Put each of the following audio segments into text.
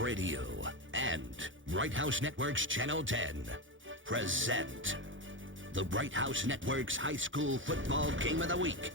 Radio and Bright House Network's Channel 10 present the Bright House Network's High School Football Game of the Week.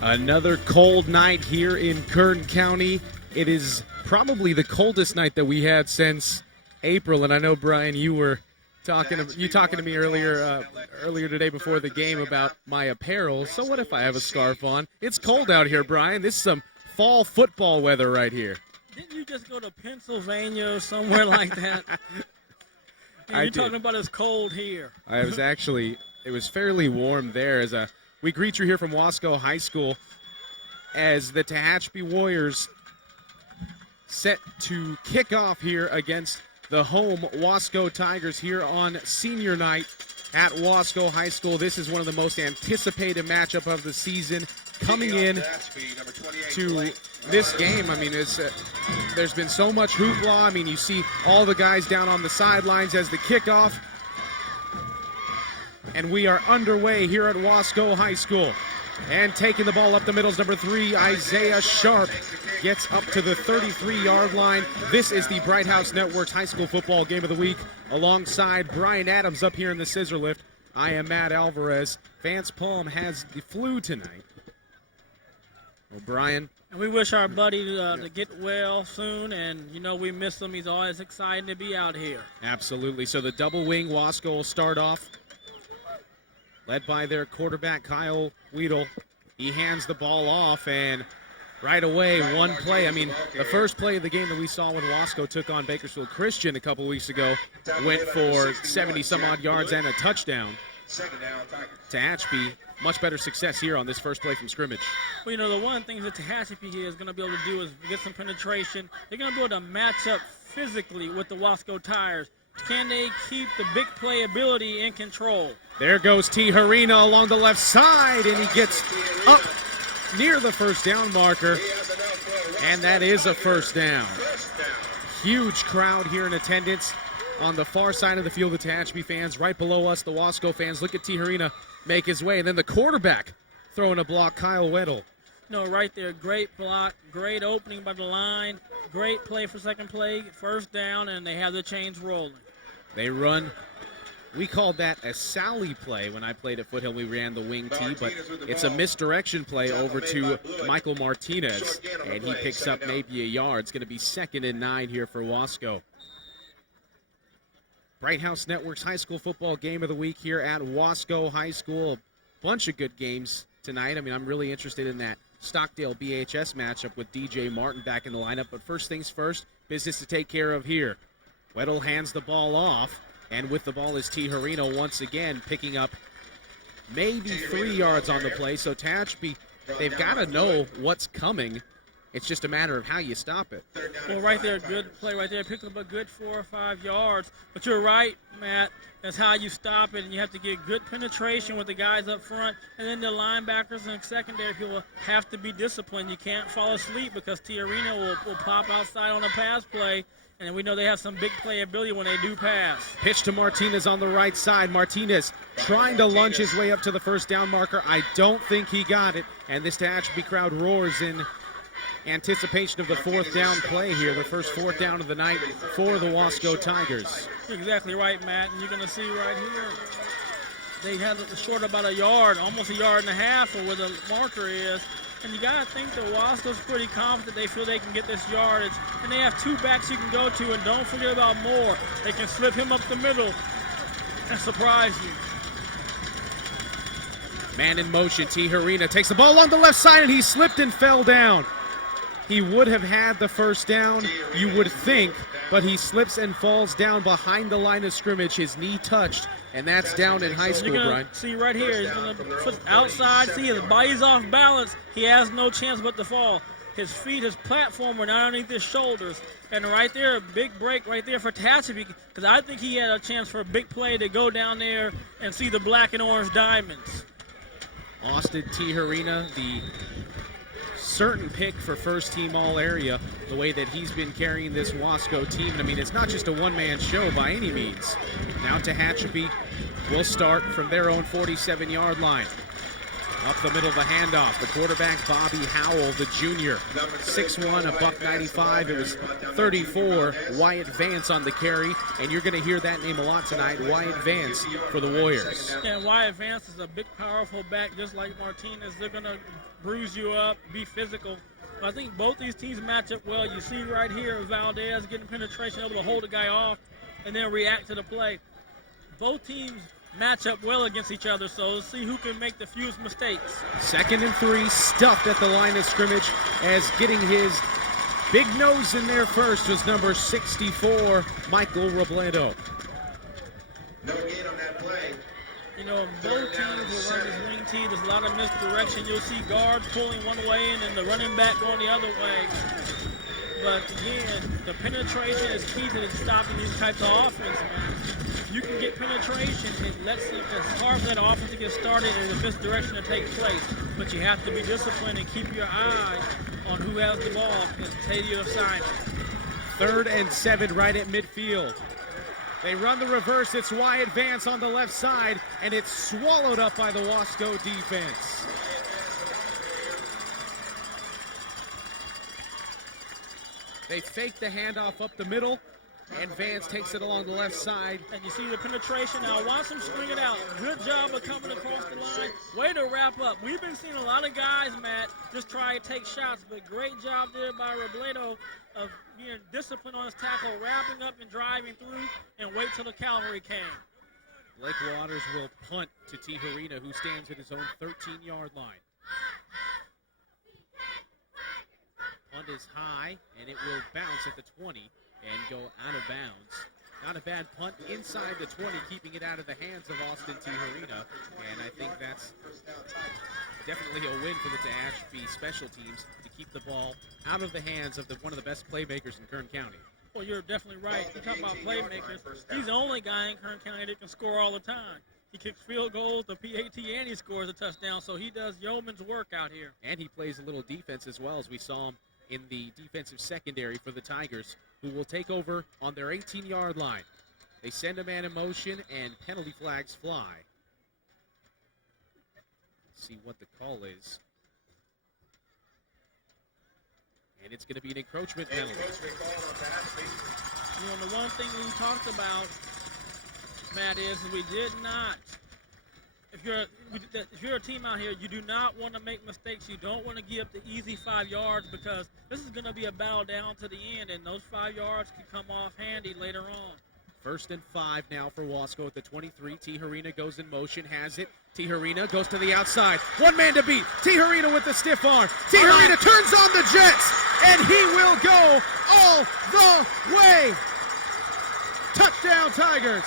Another cold night here in Kern County. It is probably the coldest night that we had since April, and I know, Brian, you were talking to me earlier today before the game about my apparel. So what if I have a scarf on? It's cold out here, Brian. This is some fall football weather right here. Didn't you just go to Pennsylvania or somewhere like that? You're talking about it's cold here. I was actually, it was fairly warm there. We greet you here from Wasco High School as the Tehachapi Warriors set to kick off here against the home Wasco Tigers here on senior night at Wasco High School. This is one of the most anticipated matchup of the season. Coming in to this game, I mean, there's been so much hoopla. I mean, you see all the guys down on the sidelines as the kickoff. And we are underway here at Wasco High School. And taking the ball up the middle is number 3, Isaiah Sharp. Gets up to the 33-yard line. This is the Bright House Network's High School Football Game of the Week. Alongside Brian Adams up here in the scissor lift. I am Matt Alvarez. Vance Palm has the flu tonight. Well, Brian. And we wish our buddy to get well soon, and, you know, we miss him. He's always excited to be out here. Absolutely. So the double wing, Wasco will start off. Led by their quarterback, Kyle Weedle. He hands the ball off, and right away, one play. I mean, the first play of the game that we saw when Wasco took on Bakersfield Christian a couple weeks ago went for 70-some-odd yards and a touchdown. Tehachapi, much better success here on this first play from scrimmage. Well, you know, the one thing that Tehachapi here is going to be able to do is get some penetration. They're going to be able to match up physically with the Wasco Tigers. Can they keep the big play ability in control? There goes Tehachapi along the left side, and he gets up near the first down marker, and that is a first down. Huge crowd here in attendance on the far side of the field, the Tehachapi fans. Right below us, the Wasco fans. Look at Tehachapi make his way, and then the quarterback throwing a block, Kyle Weddle. No, right there, great block, great opening by the line, great play for second play, first down, and they have the chains rolling. They run. We called that a Sally play when I played at Foothill. We ran the wing tee, but it's a misdirection play over to Michael Martinez, and he picks up maybe a yard. It's going to be 2nd and 9 here for Wasco. Bright House Network's High School Football Game of the Week here at Wasco High School. A bunch of good games tonight. I mean, I'm really interested in that Stockdale BHS matchup with DJ Martin back in the lineup. But first things first, business to take care of here. Weddle hands the ball off, and with the ball is Tehachapi once again picking up maybe 3 yards on the play. So Tehachapi, they've got to know what's coming. It's just a matter of how you stop it. Well, right there, good play right there. Picked up a good 4 or 5 yards. But you're right, Matt. That's how you stop it, and you have to get good penetration with the guys up front. And then the linebackers and secondary people have to be disciplined. You can't fall asleep because Tehachapi will pop outside on a pass play. And we know they have some big playability when they do pass. Pitch to Martinez on the right side. Martinez trying to lunge his way up to the first down marker. I don't think he got it. And this Tehachapi crowd roars in anticipation of the 4th down play here. The first 4th down of the night for the Wasco Tigers. You're exactly right, Matt. And you're going to see right here, they have it short about a yard, almost a yard and a half of where the marker is. And you got to think that Wasco's pretty confident they feel they can get this yardage. And they have 2 backs you can go to, and don't forget about Moore. They can slip him up the middle and surprise you. Man in motion, Tehachapi takes the ball along the left side, and he slipped and fell down. He would have had the first down, you would think, but he slips and falls down behind the line of scrimmage. His knee touched, and that's down in high school, Brian. See right here, he's going to put outside. See, his body's off balance. He has no chance but to fall. His feet, his platform were not underneath his shoulders. And right there, a big break right there for Tehachapi, because I think he had a chance for a big play to go down there and see the black and orange diamonds. Austin Tehachapi, the certain pick for first team all area, the way that he's been carrying this Wasco team. And I mean, it's not just a one-man show by any means. Now Tehachapi will start from their own 47-yard line. Up the middle of the handoff, the quarterback, Bobby Howell, the junior, 6'1", $195. It was 34, Wyatt Vance on the carry, and you're going to hear that name a lot tonight, Wyatt Vance for the Warriors. And Wyatt Vance is a big, powerful back, just like Martinez. They're going to bruise you up, be physical. But I think both these teams match up well. You see right here, Valdez getting penetration, able to hold the guy off, and then react to the play. Both teams match up well against each other, so let's see who can make the fewest mistakes. 2nd and 3, stuffed at the line of scrimmage, as getting his big nose in there first was number 64, Michael Robledo. No gain on that play. You know, both teams will run this wing tee. There's a lot of misdirection. You'll see guards pulling one way and then the running back going the other way. But again, the penetration is key to stopping these types of offense, man. If you can get penetration, it's hard for that offense to get started and the misdirection to take place. But you have to be disciplined and keep your eye on who has the ball and take your assignment. 3rd and 7 right at midfield. They run the reverse. It's Wyatt Vance on the left side, and it's swallowed up by the Wasco defense. They fake the handoff up the middle, and Vance takes it along the left side. And you see the penetration now. Watch him swing it out. Good job of coming across the line. Way to wrap up. We've been seeing a lot of guys, Matt, just try to take shots, but great job there by Robledo of being disciplined on his tackle, wrapping up and driving through, and wait till the cavalry came. Blake Waters will punt to Tehachapi, who stands at his own 13-yard line. Punt is high, and it will bounce at the 20 and go out of bounds. Not a bad punt inside the 20, keeping it out of the hands of Austin Tehachapi, and I think that's definitely a win for the Tehachapi special teams to keep the ball out of the hands of one of the best playmakers in Kern County. Well, you're definitely right. You talk about playmakers. He's the only guy in Kern County that can score all the time. He kicks field goals, the PAT, and he scores a touchdown, so he does yeoman's work out here. And he plays a little defense as well, as we saw him in the defensive secondary for the Tigers, who will take over on their 18-yard line. They send a man in motion, and penalty flags fly. Let's see what the call is. And it's going to be an encroachment penalty. You know, the one thing we talked about, Matt, is we did not. If you're a team out here, you do not want to make mistakes. You don't want to give up the easy 5 yards, because this is going to be a battle down to the end, and those 5 yards can come off handy later on. 1st and 5 now for Wasco at the 23. Tehachapi goes in motion, has it. Tehachapi goes to the outside. One man to beat. Tehachapi with the stiff arm. Tehachapi turns on the Jets, and he will go all the way. Touchdown, Tigers.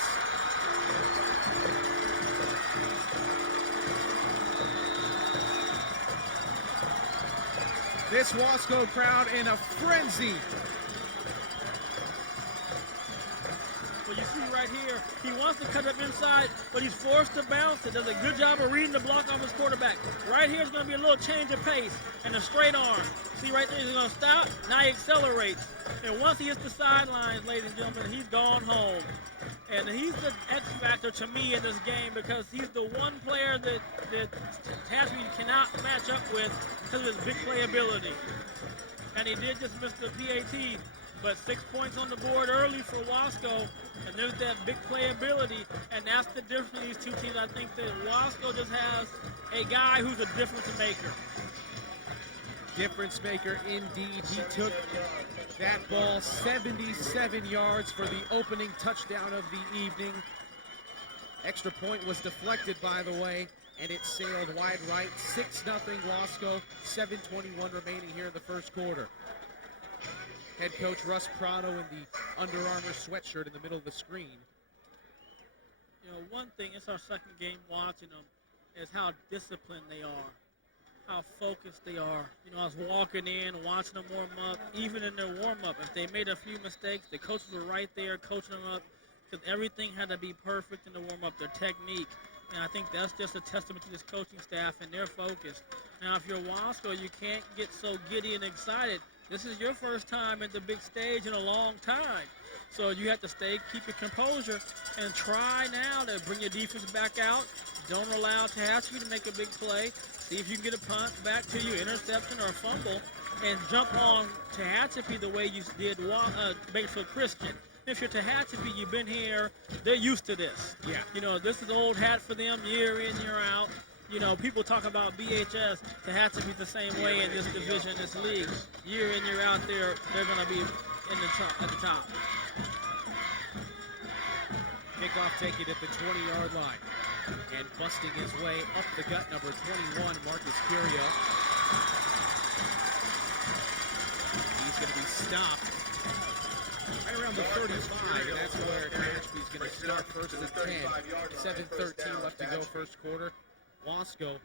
This Wasco crowd in a frenzy. Well, you see right here, he wants to cut up inside, but he's forced to bounce. It does a good job of reading the block off his quarterback. Right here is going to be a little change of pace and a straight arm. See right there, he's going to stop. Now he accelerates. And once he hits the sidelines, ladies and gentlemen, he's gone home. And he's the X factor to me in this game, because he's the one player that Tehachapi cannot match up with because of his big playability. And he did just miss the PAT, but 6 points on the board early for Wasco, and there's that big playability, and that's the difference in these two teams. I think that Wasco just has a guy who's a difference maker. Difference maker indeed. He took that ball 77 yards for the opening touchdown of the evening. Extra point was deflected, by the way, and it sailed wide right. 6-0 Wasco, 7:21 remaining here in the first quarter. Head coach Russ Prado in the Under Armour sweatshirt in the middle of the screen. You know, one thing, it's our second game watching them, is how disciplined they are, how focused they are. You know, I was walking in, watching them warm up, even in their warm-up. If they made a few mistakes, the coaches were right there coaching them up, because everything had to be perfect in the warm-up, their technique. And I think that's just a testament to this coaching staff and their focus. Now, if you're Wasco, you can't get so giddy and excited. This is your first time at the big stage in a long time. So you have to keep your composure, and try now to bring your defense back out. Don't allow Tehachapi to make a big play. See if you can get a punt back to you, interception or a fumble, and jump on Tehachapi the way you did Batesville Christian. If you're Tehachapi, you've been here, they're used to this. Yeah. You know, this is old hat for them, year in, year out. You know, people talk about BHS, Tehachapi the same way in this division, this league. Year in, year out, they're going to be at the top. Kickoff taken at the 20-yard line. And busting his way up the gut, number 21, Marcus Curiel. He's going to be stopped right around the 35, and that's where Tehachapi's going to start first and 10. 7:13 left to go first quarter. Wasco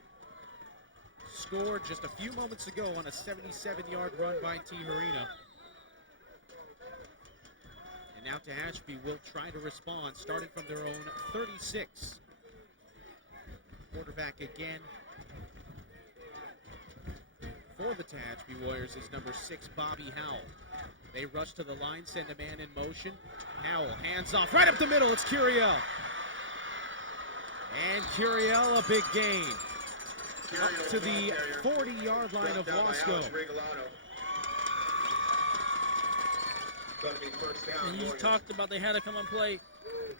scored just a few moments ago on a 77-yard run by Tehachapi. And now Tehachapi will try to respond, starting from their own 36. Quarterback again for the Tehachapi Warriors is number 6, Bobby Howell. They rush to the line, send a man in motion. Howell, hands off, right up the middle, it's Curiel. And Curiel, a big gain. Up to the 40-yard line of Wasco. And you talked about they had to come and play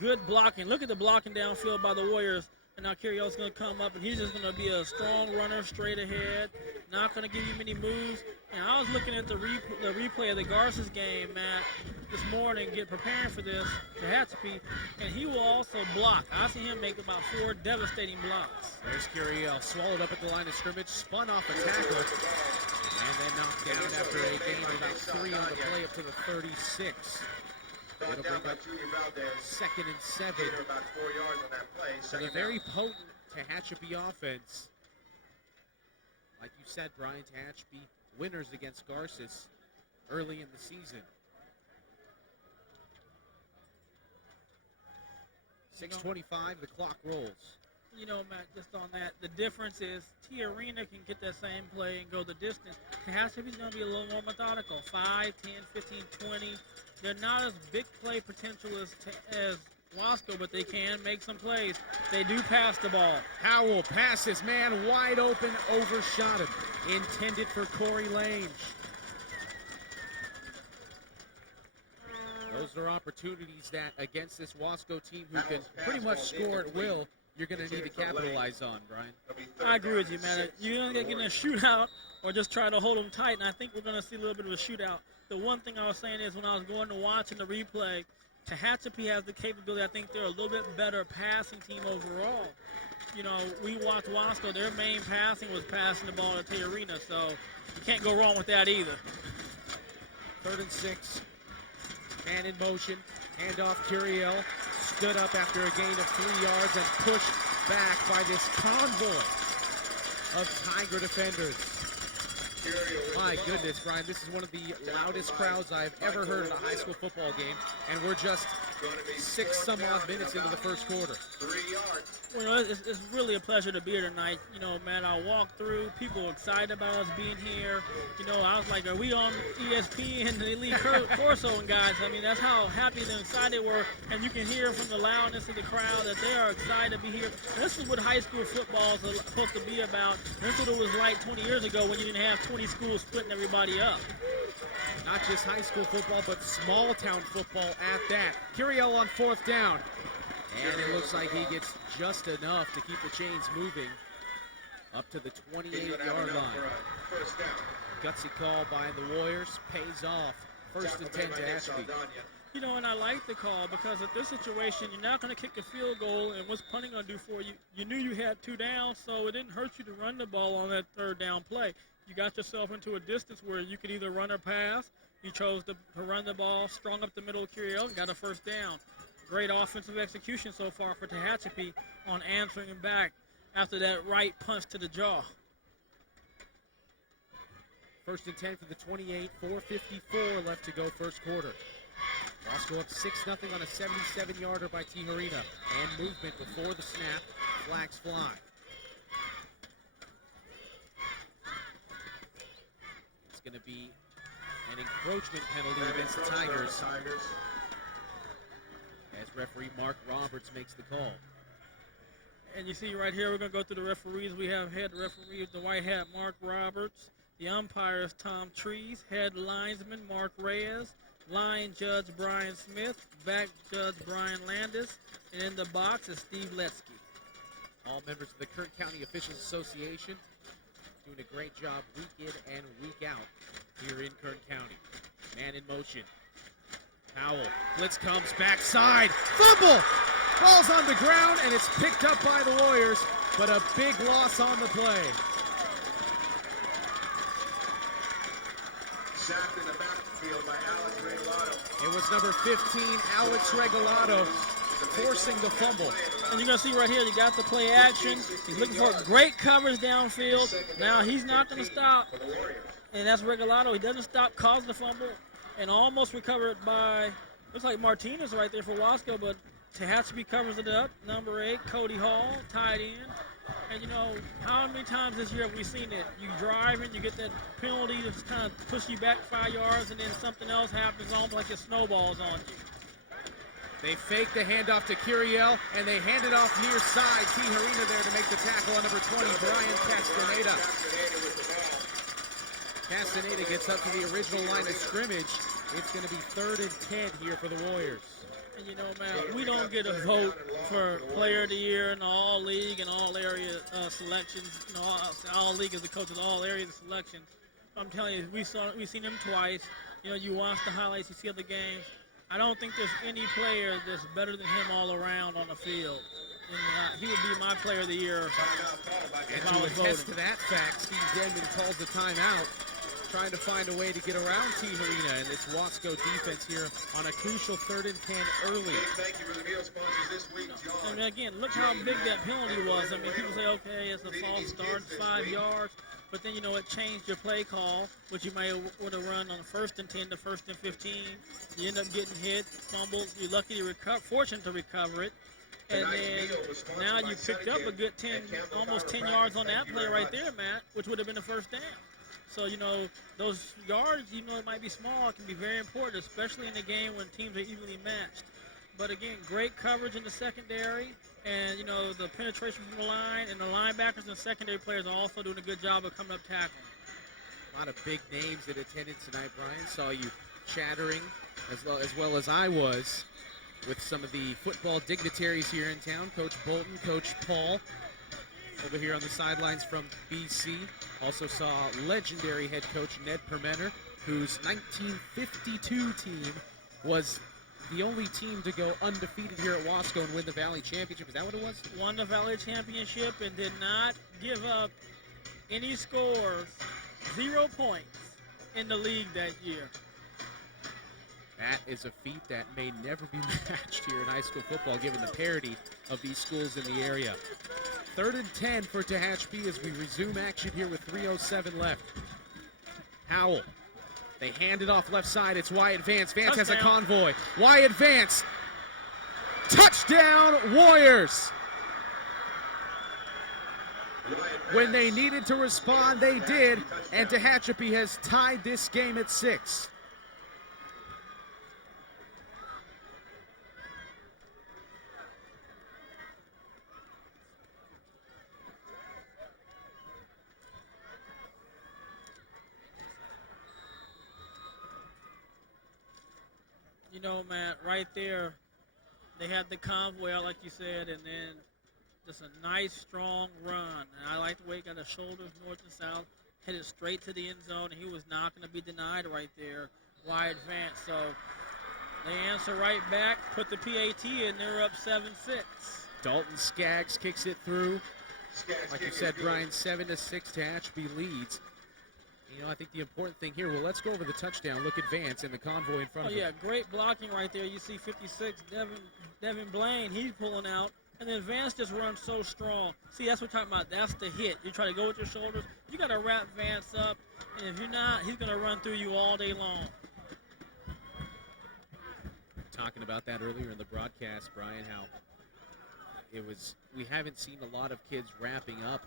good blocking. Look at the blocking downfield by the Warriors. And now Curiel's going to come up, and he's just going to be a strong runner straight ahead. Not going to give you many moves. And I was looking at the replay of the Garces game, Matt, this morning, preparing for this, Tehachapi, and he will also block. I see him make about 4 devastating blocks. There's Curiel, swallowed up at the line of scrimmage, spun off a tackle, and then knocked down after a gain of about 3 on the play up to the 36. It'll bring up 2nd and 7. About 4 yards on that play. So the very potent Tehachapi offense. Like you said, Brian, Tehachapi winners against Garces early in the season. 6:25, the clock rolls. You know, Matt, just on that, the difference is T-Arena can get that same play and go the distance. Tehachapi's going to be a little more methodical. 5, 10, 15, 20. They're not as big play potential as Wasco, but they can make some plays. They do pass the ball. Howell passes, man wide open, overshot him. Intended for Cory Lange. Those are opportunities that against this Wasco team who can pretty much score at will, you're going to need to capitalize on, Brian. I agree with you, man. You're going to get in a shootout or just try to hold them tight, and I think we're going to see a little bit of a shootout. The one thing I was saying is when I was going to watching the replay, Tehachapi has the capability. I think they're a little bit better passing team overall. You know, we watched Wasco. Their main passing was passing the ball to T-Arena, so you can't go wrong with that either. 3rd and 6. Man in motion. Handoff, Curiel. Stood up after a gain of 3 yards and pushed back by this convoy of Tiger defenders. My goodness, Brian, this is one of the loudest crowds I've ever heard in a high school football game, and we're just 6-some-odd minutes into the first quarter. 3 yards. Well, it's really a pleasure to be here tonight. You know, man, I walked through, people excited about us being here. You know, I was like, are we on ESPN and the Elite Corso and guys? I mean, that's how happy and excited we're, and you can hear from the loudness of the crowd that they are excited to be here. And this is what high school football is supposed to be about. This is what it was like 20 years ago when you didn't have 20 schools splitting everybody up. Not just high school football, but small town football at that. Curiel on 4th down. And it looks like he gets just enough to keep the chains moving up to the 28-yard line. Gutsy call by the Warriors pays off. 1st and 10 to Tehachapi. You know, and I like the call because at this situation, you're not going to kick a field goal, and what's punting going to do for you? You knew you had 2 downs, so it didn't hurt you to run the ball on that 3rd down play. You got yourself into a distance where you could either run or pass. You chose to run the ball, strung up the middle of Curiel, and got a 1st down. Great offensive execution so far for Tehachapi on answering him back after that right punch to the jaw. 1st and 10 for the 28, 4:54 left to go first quarter. Wasco up 6-0 on a 77-yarder by Tehachapi. And movement before the snap, flags fly. to be an encroachment penalty against the Tigers as referee Mark Roberts makes the call. And you see right here, we're going to go through the referees. We have head referee with the white hat, Mark Roberts. The umpire is Tom Trees. Head linesman, Mark Reyes. Line judge, Brian Smith. Back judge, Brian Landis. And in the box is Steve Letsky. All members of the Kern County Officials Association doing a great job week in and week out here in Kern County. Man in motion. Howell. Blitz comes backside. Fumble! Ball's on the ground, and it's picked up by the Warriors, but a big loss on the play. Sacked in the backfield by Alex Regalado. It was number 15, Alex Regalado, forcing the fumble. And you're going to see right here, you got the play action. He's looking for great coverage downfield. Now he's not going to stop. And that's Regalado. He doesn't stop, causing the fumble, and almost recovered by, looks like Martinez right there for Wasco, but Tehachapi covers it up. Number 8, Cody Hall, tied in. And you know, how many times this year have we seen it? You drive and you get that penalty that's kind of push you back 5 yards, and then something else happens, almost like it snowballs on you. They fake the handoff to Curiel, and they hand it off near side. Tehachapi there to make the tackle on number 20, Brian Castaneda. Castaneda gets up to the original line of scrimmage. It's going to be 3rd and 10 here for the Warriors. And you know, Matt, we don't get a vote for Player of the Year in all league and all area selections. You know, all league is the coaches, all areas of selection. I'm telling you, we've seen him twice. You know, you watch the highlights, you see other games. I don't think there's any player that's better than him all around on the field. And he would be my Player of the Year if I was attest voting. to that fact, Steve Denman calls the timeout, trying to find a way to get around Tehachapi and this Wasco defense here on a crucial 3rd and 10 early. Thank you for the meal sponsors this week, John. And again, look how big that penalty was. I mean, people say, okay, it's a false start, 5 yards. But then, you know, it changed your play call, which you may would have run on 1st and 10 to 1st and 15. You end up getting hit, fumbled. You're lucky to fortunate to recover it. And then now you picked up a good 10, almost 10 yards on that play right there, Matt, which would have been a first down. So, you know, those yards, even though it might be small, can be very important, especially in a game when teams are evenly matched. But again, great coverage in the secondary, and, you know, the penetration from the line, and the linebackers and the secondary players are also doing a good job of coming up tackling. A lot of big names in attendance tonight, Brian. Saw you chattering as well as I was with some of the football dignitaries here in town. Coach Bolton, Coach Paul, over here on the sidelines from BC. Also saw legendary head coach Ned Permenter, whose 1952 team was the only team to go undefeated here at Wasco and win the Valley Championship. Is that what it was? Won the Valley Championship and did not give up any scores, 0 points in the league that year. That is a feat that may never be matched here in high school football, given the parity of these schools in the area. 3rd and 10 for Tehachapi as we resume action here with 3:07 left. Howell. They hand it off left side. It's Wyatt Vance. Vance has a convoy. Wyatt Vance. Touchdown, Warriors. When they needed to respond, they did. And Tehachapi has tied this game at 6. You know, Matt, right there, they had the convoy out, like you said, and then just a nice, strong run. And I like the way he got the shoulders north and south, headed straight to the end zone, and he was not going to be denied right there, Wyatt Vance. So they answer right back, put the PAT in, they're up 7-6. Dalton Skaggs kicks it through. Like you said, Brian, 7-6 Tehachapi leads. You know, I think the important thing here, well, let's go over the touchdown. Look at Vance and the convoy in front of him. Yeah, great blocking right there. You see 56, Devin Blaine, he's pulling out. And then Vance just runs so strong. See, that's what we're talking about. That's the hit. You try to go with your shoulders. You got to wrap Vance up. And if you're not, he's going to run through you all day long. Talking about that earlier in the broadcast, Brian, how we haven't seen a lot of kids wrapping up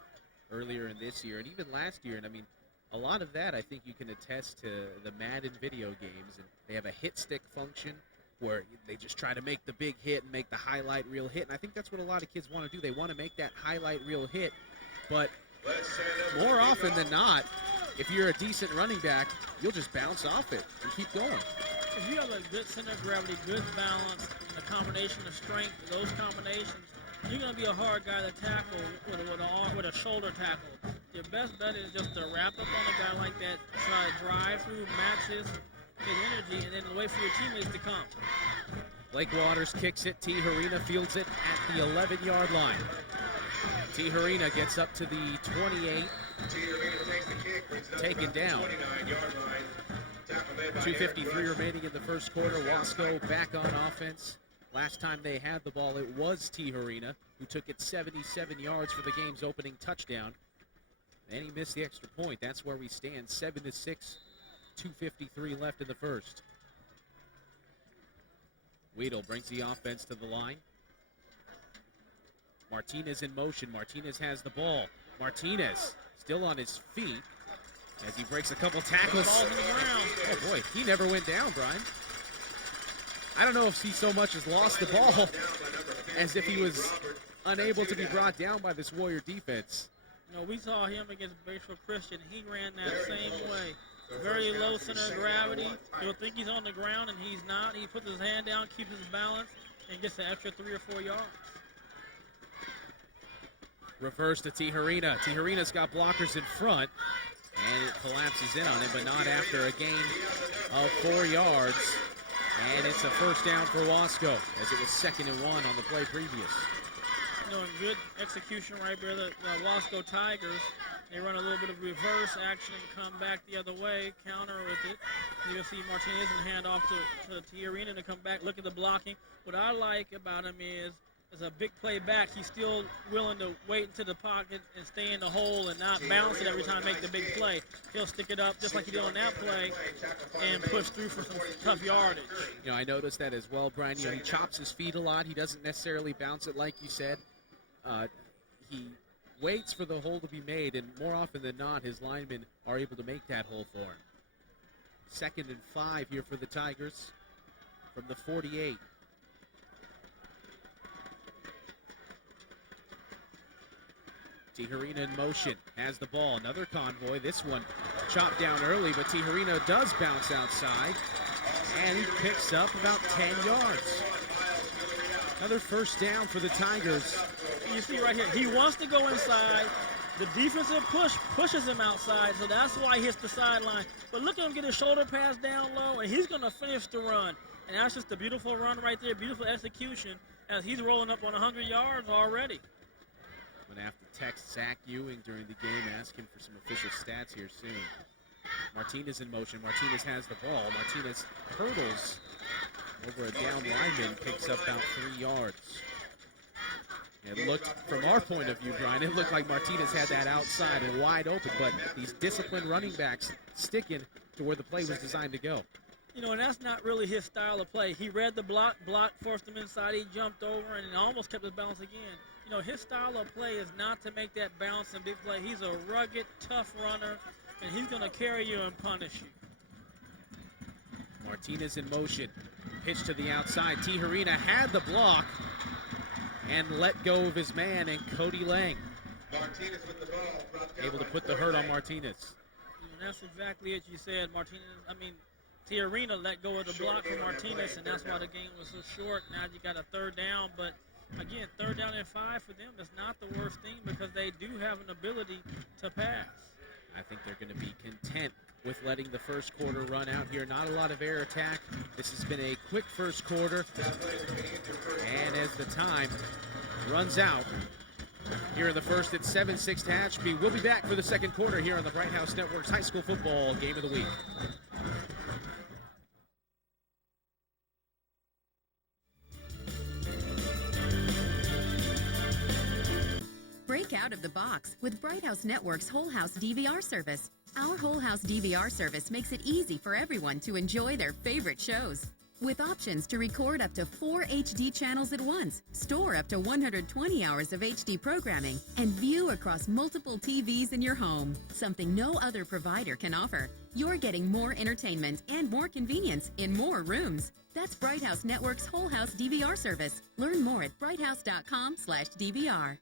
earlier in this year and even last year. And I mean, a lot of that I think you can attest to the Madden video games, and they have a hit stick function where they just try to make the big hit and make the highlight reel hit, and I think that's what a lot of kids want to do. They want to make that highlight reel hit, but more often than not, if you're a decent running back, you'll just bounce off it and keep going. If you have a good center of gravity, good balance, and a combination of strength, those combinations, you're going to be a hard guy to tackle with a shoulder tackle. Your best bet is just to wrap up on a guy like that, try to drive through, match his energy, and then wait for your teammates to come. Blake Waters kicks it. Tehachapi fields it at the 11-yard line. Tehachapi gets up to the 28. Taken down. 2:53 remaining in the first quarter. Wasco back on offense. Last time they had the ball, it was Tehachapi who took it 77 yards for the game's opening touchdown. And he missed the extra point. That's where we stand, 7-6, 2:53 left in the first. Weedle brings the offense to the line. Martinez in motion. Martinez has the ball. Martinez still on his feet as he breaks a couple tackles. Oh boy, he never went down, Brian. I don't know if he so much as lost the ball as if he was unable to be brought down by this Warrior defense. You know, we saw him against Batesville Christian. He ran that same way. Very low center of gravity. You'll think he's on the ground, and he's not. He puts his hand down, keeps his balance, and gets an extra 3 or 4 yards. Reverse to Tehachapi. Tehachapi's got blockers in front, and it collapses in on him, but not after a gain of 4 yards. And it's a first down for Wasco, as it was 2nd and 1 on the play previous. You know, good execution right there. The Wasco Tigers, they run a little bit of reverse action and come back the other way, counter with it. And you'll see Martinez and hand off to Tehachapi to come back, look at the blocking. What I like about him is, as a big play back, he's still willing to wait into the pocket and stay in the hole and not bounce it every time make the big play. He'll stick it up just like he did on that play and push through for some tough yardage. You know, I noticed that as well, Brian. You know, he chops his feet a lot. He doesn't necessarily bounce it like you said. He waits for the hole to be made, and more often than not, his linemen are able to make that hole for him. 2nd and 5 here for the Tigers from the 48. Tehachapi in motion, has the ball, another convoy. This one chopped down early, but Tehachapi does bounce outside, and he picks up about 10 yards. Another first down for the Tigers. You see right here, he wants to go inside. The defensive push pushes him outside, so that's why he hits the sideline. But look at him get his shoulder pass down low, and he's going to finish the run. And that's just a beautiful run right there, beautiful execution, as he's rolling up on 100 yards already. I'm going to have to text Zach Ewing during the game, ask him for some official stats here soon. Martinez in motion. Martinez has the ball. Martinez hurdles over a down lineman, picks up about 3 yards. It looked, from our point of view, Brian, it looked like Martinez had that outside and wide open, but these disciplined running backs sticking to where the play was designed to go. You know, and that's not really his style of play. He read the block forced him inside, he jumped over, and almost kept his balance again. You know, his style of play is not to make that bounce and big play. He's a rugged, tough runner, and he's going to carry you and punish you. Martinez in motion. Pitch to the outside. Tehachapi had the block and let go of his man, and Cory Lange Martinez with the ball. able to put the hurt on Martinez. And that's exactly it you said. Tehachapi let go of the block from Martinez, and that's why the game was so short. Now you got a 3rd down, but again, 3rd down and 5 for them is not the worst thing because they do have an ability to pass. I think they're going to be content with letting the first quarter run out here. Not a lot of air attack. This has been a quick first quarter. And as the time runs out here in the first, it's 7-6 Tehachapi. We'll be back for the second quarter here on the Bright House Network's High School Football Game of the Week. Break out of the box with Bright House Network's Whole House DVR service. Our Whole House DVR service makes it easy for everyone to enjoy their favorite shows. With options to record up to 4 HD channels at once, store up to 120 hours of HD programming, and view across multiple TVs in your home, something no other provider can offer. You're getting more entertainment and more convenience in more rooms. That's Bright House Network's whole house DVR service. Learn more at brighthouse.com/DVR.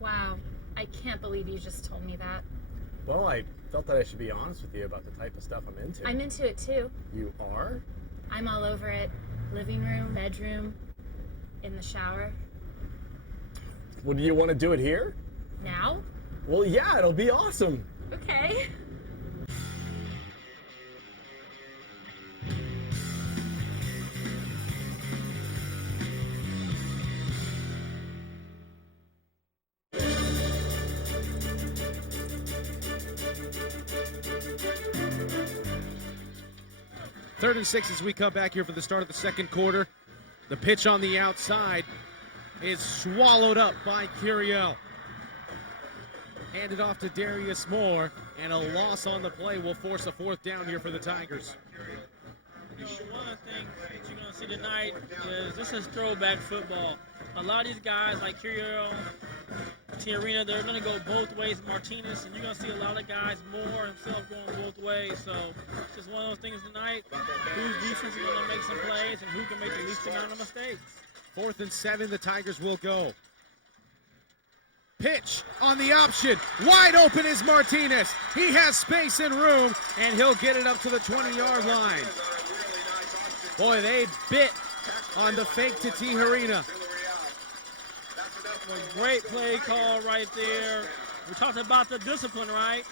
Wow, I can't believe you just told me that. Well, I felt that I should be honest with you about the type of stuff I'm into. I'm into it too. You are? I'm all over it. Living room, bedroom, in the shower. Well, do you want to do it here? Now? Well, yeah, it'll be awesome. Okay. Third and 6 as we come back here for the start of the second quarter. The pitch on the outside is swallowed up by Curiel. Handed off to Darius Moore, and a loss on the play will force a fourth down here for the Tigers. One of the things that you're going to see tonight is this is throwback football. A lot of these guys like Curiel, Tiarina, they're going to go both ways. Martinez, and you're going to see a lot of guys more himself going both ways. So it's just one of those things tonight. Whose defense is going to make some plays and who can make the least amount of mistakes. 4th and 7, the Tigers will go. Pitch on the option. Wide open is Martinez. He has space and room, and he'll get it up to the 20-yard line. Boy, they bit on the fake to Tehachapi. A great play call right there. We talked about the discipline, right?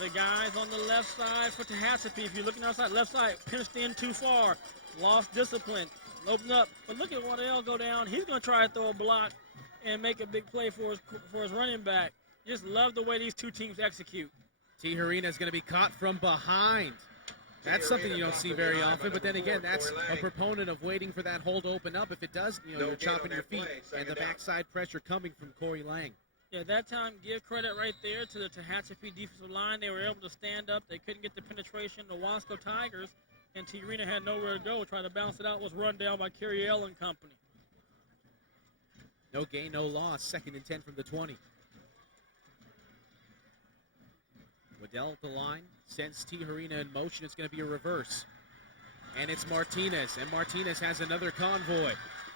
The guys on the left side for Tehachapi. If you're looking outside, left side, pinched in too far. Lost discipline. Opened up. But look at Wyatt go down. He's going to try to throw a block and make a big play for his running back. Just love the way these two teams execute. Tehachapi is going to be caught from behind. That's something you don't see very often, but then again, that's a proponent of waiting for that hole to open up. If it does, you're chopping your feet, and the backside pressure coming from Cory Lange. Yeah, that time, give credit right there to the Tehachapi defensive line. They were able to stand up. They couldn't get the penetration. The Wasco Tigers, and Tehachapi had nowhere to go. Trying to bounce it out, was run down by Curiel and company. No gain, no loss. 2nd and 10 from the 20. Waddell at the line, sends Tehachapi in motion. It's going to be a reverse. And it's Martinez, and Martinez has another convoy.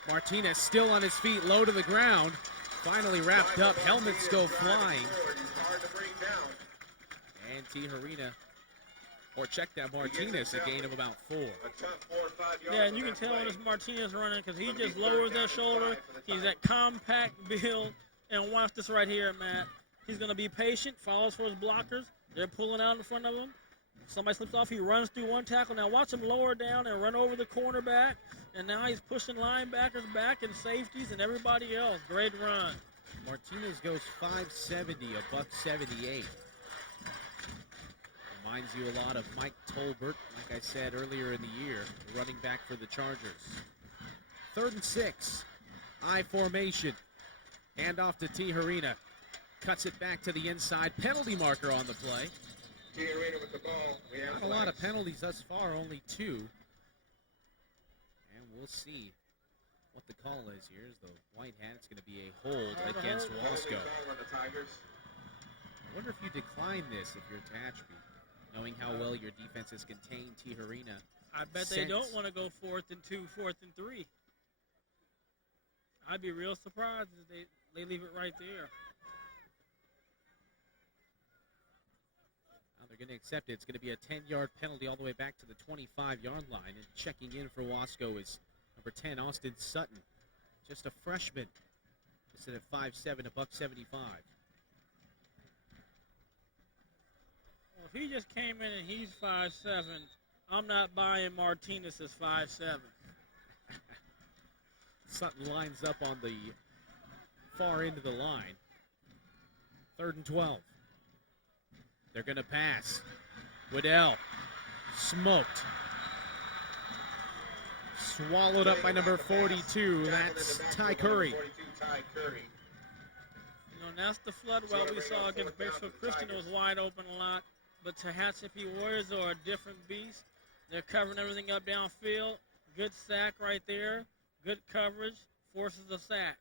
Martinez still on his feet, low to the ground. Finally wrapped up, helmets go flying. And Tehachapi, or check that, Martinez, a gain of about 4. Yeah, and you can tell when it's Martinez running because he just lowers that shoulder. He's that compact build. And watch this right here, Matt. He's going to be patient, follows for his blockers. They're pulling out in front of him. Somebody slips off, he runs through one tackle. Now watch him lower down and run over the cornerback. And now he's pushing linebackers back and safeties and everybody else. Great run. Martinez goes 570, a $178. Reminds you a lot of Mike Tolbert, like I said earlier in the year, running back for the Chargers. 3rd and 6, I formation. Hand off to Tehachapi. Cuts it back to the inside. Penalty marker on the play. With the ball. Not a lot of penalties thus far, only 2. And we'll see what the call is. Here's the white hat. It's going to be a hold against Wasco. I wonder if you decline this if you're Tehachapi, knowing how well your defense has contained Tehachapi. I bet they don't want to go 4th and 2, 4th and 3. I'd be real surprised if they leave it right there. They're going to accept it. It's going to be a 10-yard penalty all the way back to the 25-yard line. And checking in for Wasco is number 10, Austin Sutton. Just a freshman. Listed at 5'7", a $175. Well, if he just came in and he's 5'7", I'm not buying Martinez as 5'7". Sutton lines up on the far end of the line. 3rd and 12. They're going to pass. Waddell, smoked. Swallowed up by number 42. That's Ty Curry. You know, and that's the flood well we saw against Batesville Christian. It was wide open a lot. But Tehachapi Warriors are a different beast. They're covering everything up downfield. Good sack right there. Good coverage. Forces a sack.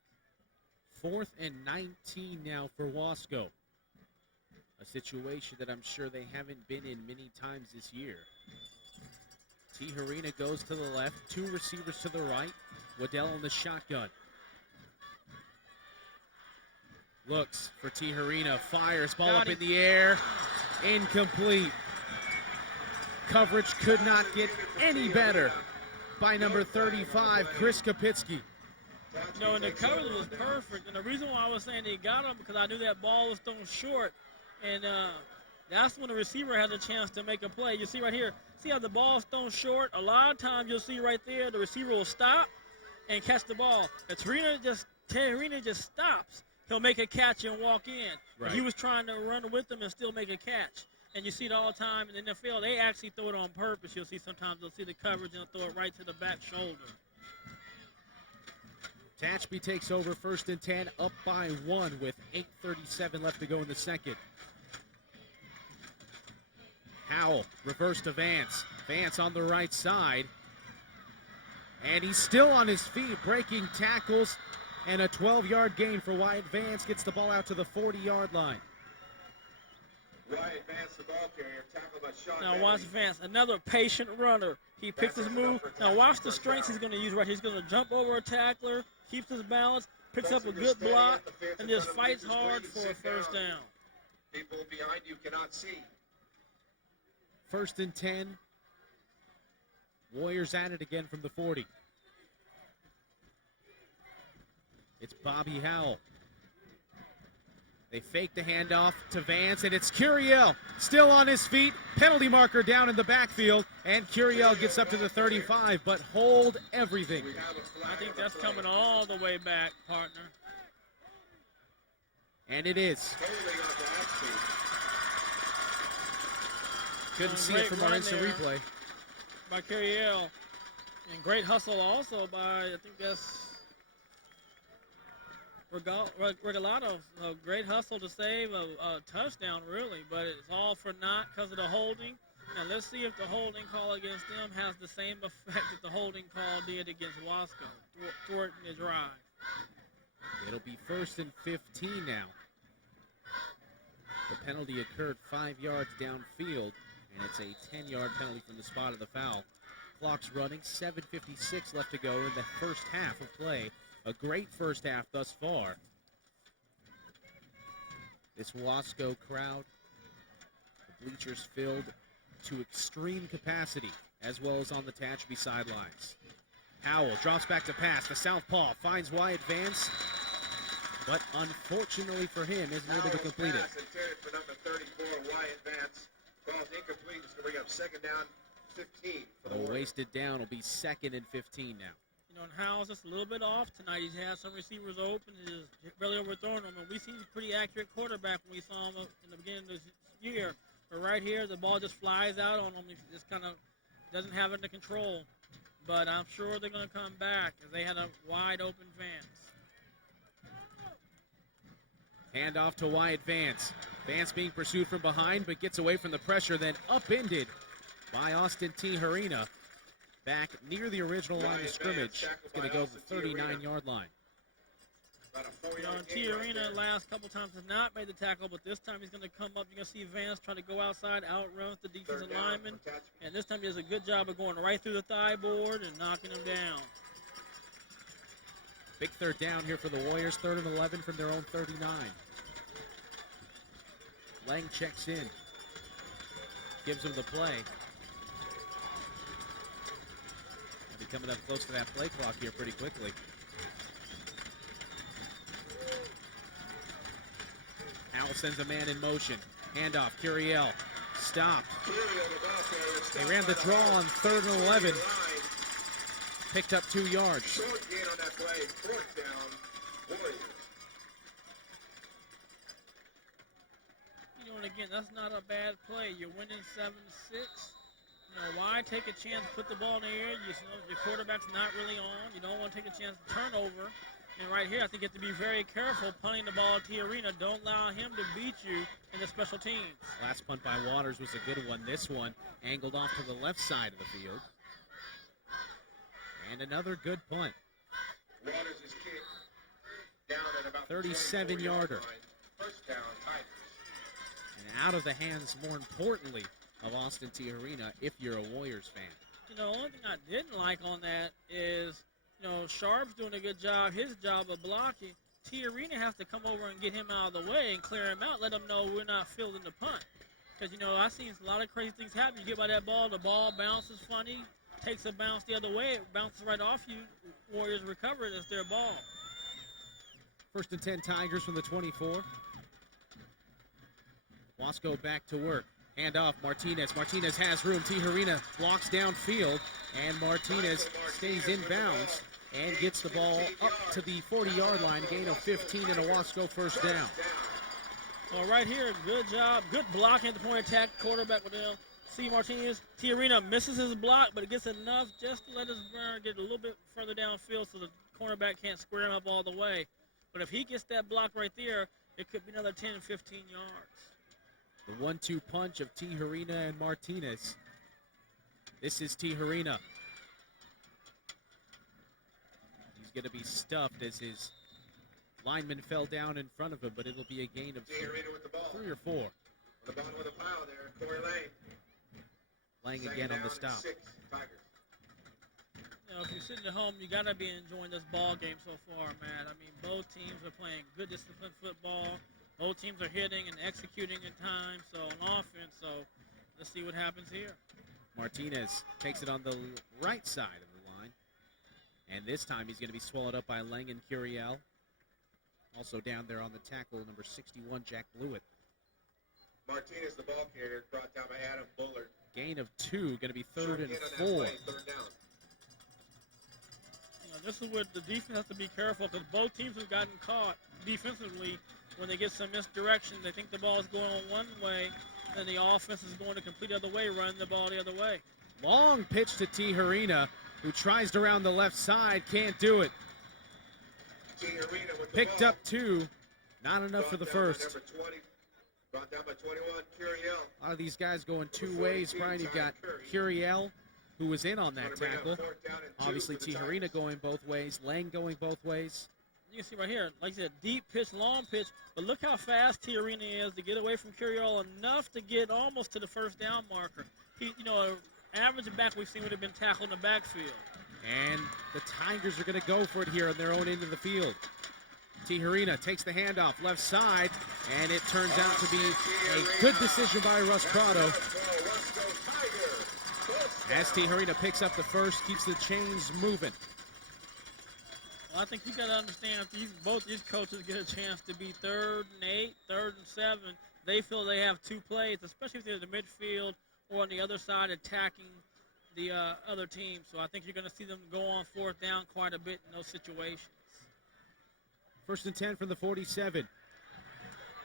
4th and 19 now for Wasco. A situation that I'm sure they haven't been in many times this year. Tehachapi goes to the left, 2 receivers to the right. Waddell in the shotgun. Looks for Tehachapi, fires, ball up in the air, incomplete. Coverage could not get any better by number 35, Kris Kaptizke. No, and the coverage was perfect. And the reason why I was saying they got him, because I knew that ball was thrown short. And that's when the receiver has a chance to make a play. You see right here, see how the ball's thrown short? A lot of times you'll see right there, the receiver will stop and catch the ball. If Tehachapi just stops, he'll make a catch and walk in. Right. He was trying to run with them and still make a catch. And you see it all the time in the NFL. They actually throw it on purpose. You'll see sometimes they'll see the coverage and they'll throw it right to the back shoulder. Tehachapi takes over 1st and 10, up by 1 with 8:37 left to go in the second. Howell, reverse to Vance. Vance on the right side. And he's still on his feet, breaking tackles. And a 12-yard gain for Wyatt Vance. Gets the ball out to the 40-yard line. Wyatt Vance, the ball carrier, tackled by Sean. Now watch Vance, another patient runner. He picks his move. Now watch the strengths he's going to use right here. He's going to jump over a tackler, keeps his balance, picks up a good block, and just fights hard for a first down. People behind you cannot see. 1st and 10. Warriors at it again from the 40. It's Bobby Howell. They fake the handoff to Vance, and it's Curiel still on his feet. Penalty marker down in the backfield, and Curiel gets up to the 35, but hold everything. I think that's coming all the way back, partner. And it is. Couldn't see it from our instant replay. By Curiel. And great hustle also by, I think that's Regalado. A great hustle to save a touchdown, really, but it's all for naught because of the holding. Now let's see if the holding call against them has the same effect that the holding call did against Wasco, thwarting the drive. It'll be 1st and 15 now. The penalty occurred 5 yards downfield, and it's a 10-yard penalty from the spot of the foul. Clock's running, 7:56 left to go in the first half of play. A great first half thus far. This Wasco crowd, the bleachers filled to extreme capacity, as well as on the Tehachapi sidelines. Howell drops back to pass. The southpaw finds Wyatt Vance, but unfortunately for him, isn't able to complete it. Intended for number 34, Wyatt Vance. Ball's incomplete. It's going to bring up 2nd down, 15. A wasted down will be 2nd and 15 now. You know, and Howell's just a little bit off tonight. He's had some receivers open. He's really overthrown them. And we seen a pretty accurate quarterback when we saw him in the beginning of this year. But right here, the ball just flies out on him. He just kind of doesn't have it under control. But I'm sure they're going to come back as they had a wide open Vance. Handoff to Wyatt Vance. Vance being pursued from behind, but gets away from the pressure, then upended by Austin Tehachapi. Back near the original line of scrimmage. It's going to go to the 39-yard line. Tehachapi the last couple times has not made the tackle, but this time he's going to come up. You're going to see Vance try to go outside, outruns the defensive lineman. And this time he does a good job of going right through the thigh board and knocking him down. Big 3rd down here for the Warriors, 3rd and 11 from their own 39. Lange checks in. Gives him the play. They'll be coming up close to that play clock here pretty quickly. Howell sends a man in motion. Handoff, Curiel. Stopped. They ran the draw on 3rd and 11. Picked up 2 yards. Short gain on that play. 4th down, Warriors. You know, and again, that's not a bad play. You're winning 7-6. You know, why take a chance to put the ball in the air? Your quarterback's not really on. You don't want to take a chance to turnover. And right here, I think you have to be very careful punting the ball to your arena. Don't allow him to beat you in the special teams. Last punt by Waters was a good one. This one angled off to the left side of the field. And another good punt. Waters is kicked down at about 37-yarder. First down, Tigers. And out of the hands, more importantly, of Austin Tehachapi, if you're a Warriors fan. You know, the only thing I didn't like on that is, you know, Sharp's doing a good job, his job of blocking. Tehachapi has to come over and get him out of the way and clear him out, let him know we're not fielding the punt. Because, you know, I've seen a lot of crazy things happen. You get by that ball, the ball bounces funny, takes a bounce the other way, it bounces right off you. Warriors recover it as their ball. 1st and 10 Tigers from the 24. Wasco back to work. Hand off, Martinez. Martinez has room. Tehachapi blocks downfield, and Martinez stays in bounds and gets the ball up to the 40-yard line. Gain of 15 and a Wasco first down. Well, right here, good job. Good blocking at the point of attack. Quarterback with him. See Martinez. Tehachapi misses his block, but it gets enough just to let his runner get a little bit further downfield so the cornerback can't square him up all the way. But if he gets that block right there, it could be another 10, 15 yards. The 1-2 punch of Tehachapi and Martinez. This is Tehachapi. He's going to be stuffed as his lineman fell down in front of him, but it'll be a gain of Tehachapi with the ball. 3 or 4. On the bottom of the pile there, Cory Lange. Lang again on the stop. 6, Tigers. You know, if you're sitting at home, you got to be enjoying this ball game so far, Matt. I mean, both teams are playing good disciplined football. Both teams are hitting and executing in time, so on offense. So let's see what happens here. Martinez takes it on the right side of the line. And this time he's going to be swallowed up by Lange and Curiel. Also down there on the tackle, number 61, Jack Blewett. Martinez, the ball carrier, brought down by Adam Bullard. Gain of 2, going to be 3rd and 4. Third down. You know, this is where the defense has to be careful because both teams have gotten caught defensively when they get some misdirection. They think the ball is going on one way, and the offense is going the complete other way, running the ball the other way. Long pitch to Tehachapi, who tries to round the left side, can't do it. Tehachapi with the Picked ball. up 2, not enough for the first. Number 20, brought down by 21, Curiel. A lot of these guys going 2 ways, Brian. You've got Curiel, who was in on that tackle. Obviously, Tehachapi going both ways. Lang going both ways. You can see right here, like I said, deep pitch, long pitch, but look how fast Tehachapi is to get away from Curiel, enough to get almost to the first down marker. He, you know, average back we've seen would have been tackled in the backfield. And the Tigers are going to go for it here on their own end of the field. Tehachapi takes the handoff left side, and it turns out to be a good decision by Russ Prado. As Tehachapi picks up the first, keeps the chains moving. Well, I think you got to understand if both these coaches get a chance to be 3rd and 8, 3rd and 7, they feel they have 2 plays, especially if they're in the midfield or on the other side attacking the other team. So I think you're going to see them go on 4th down quite a bit in those situations. 1st and 10 from the 47.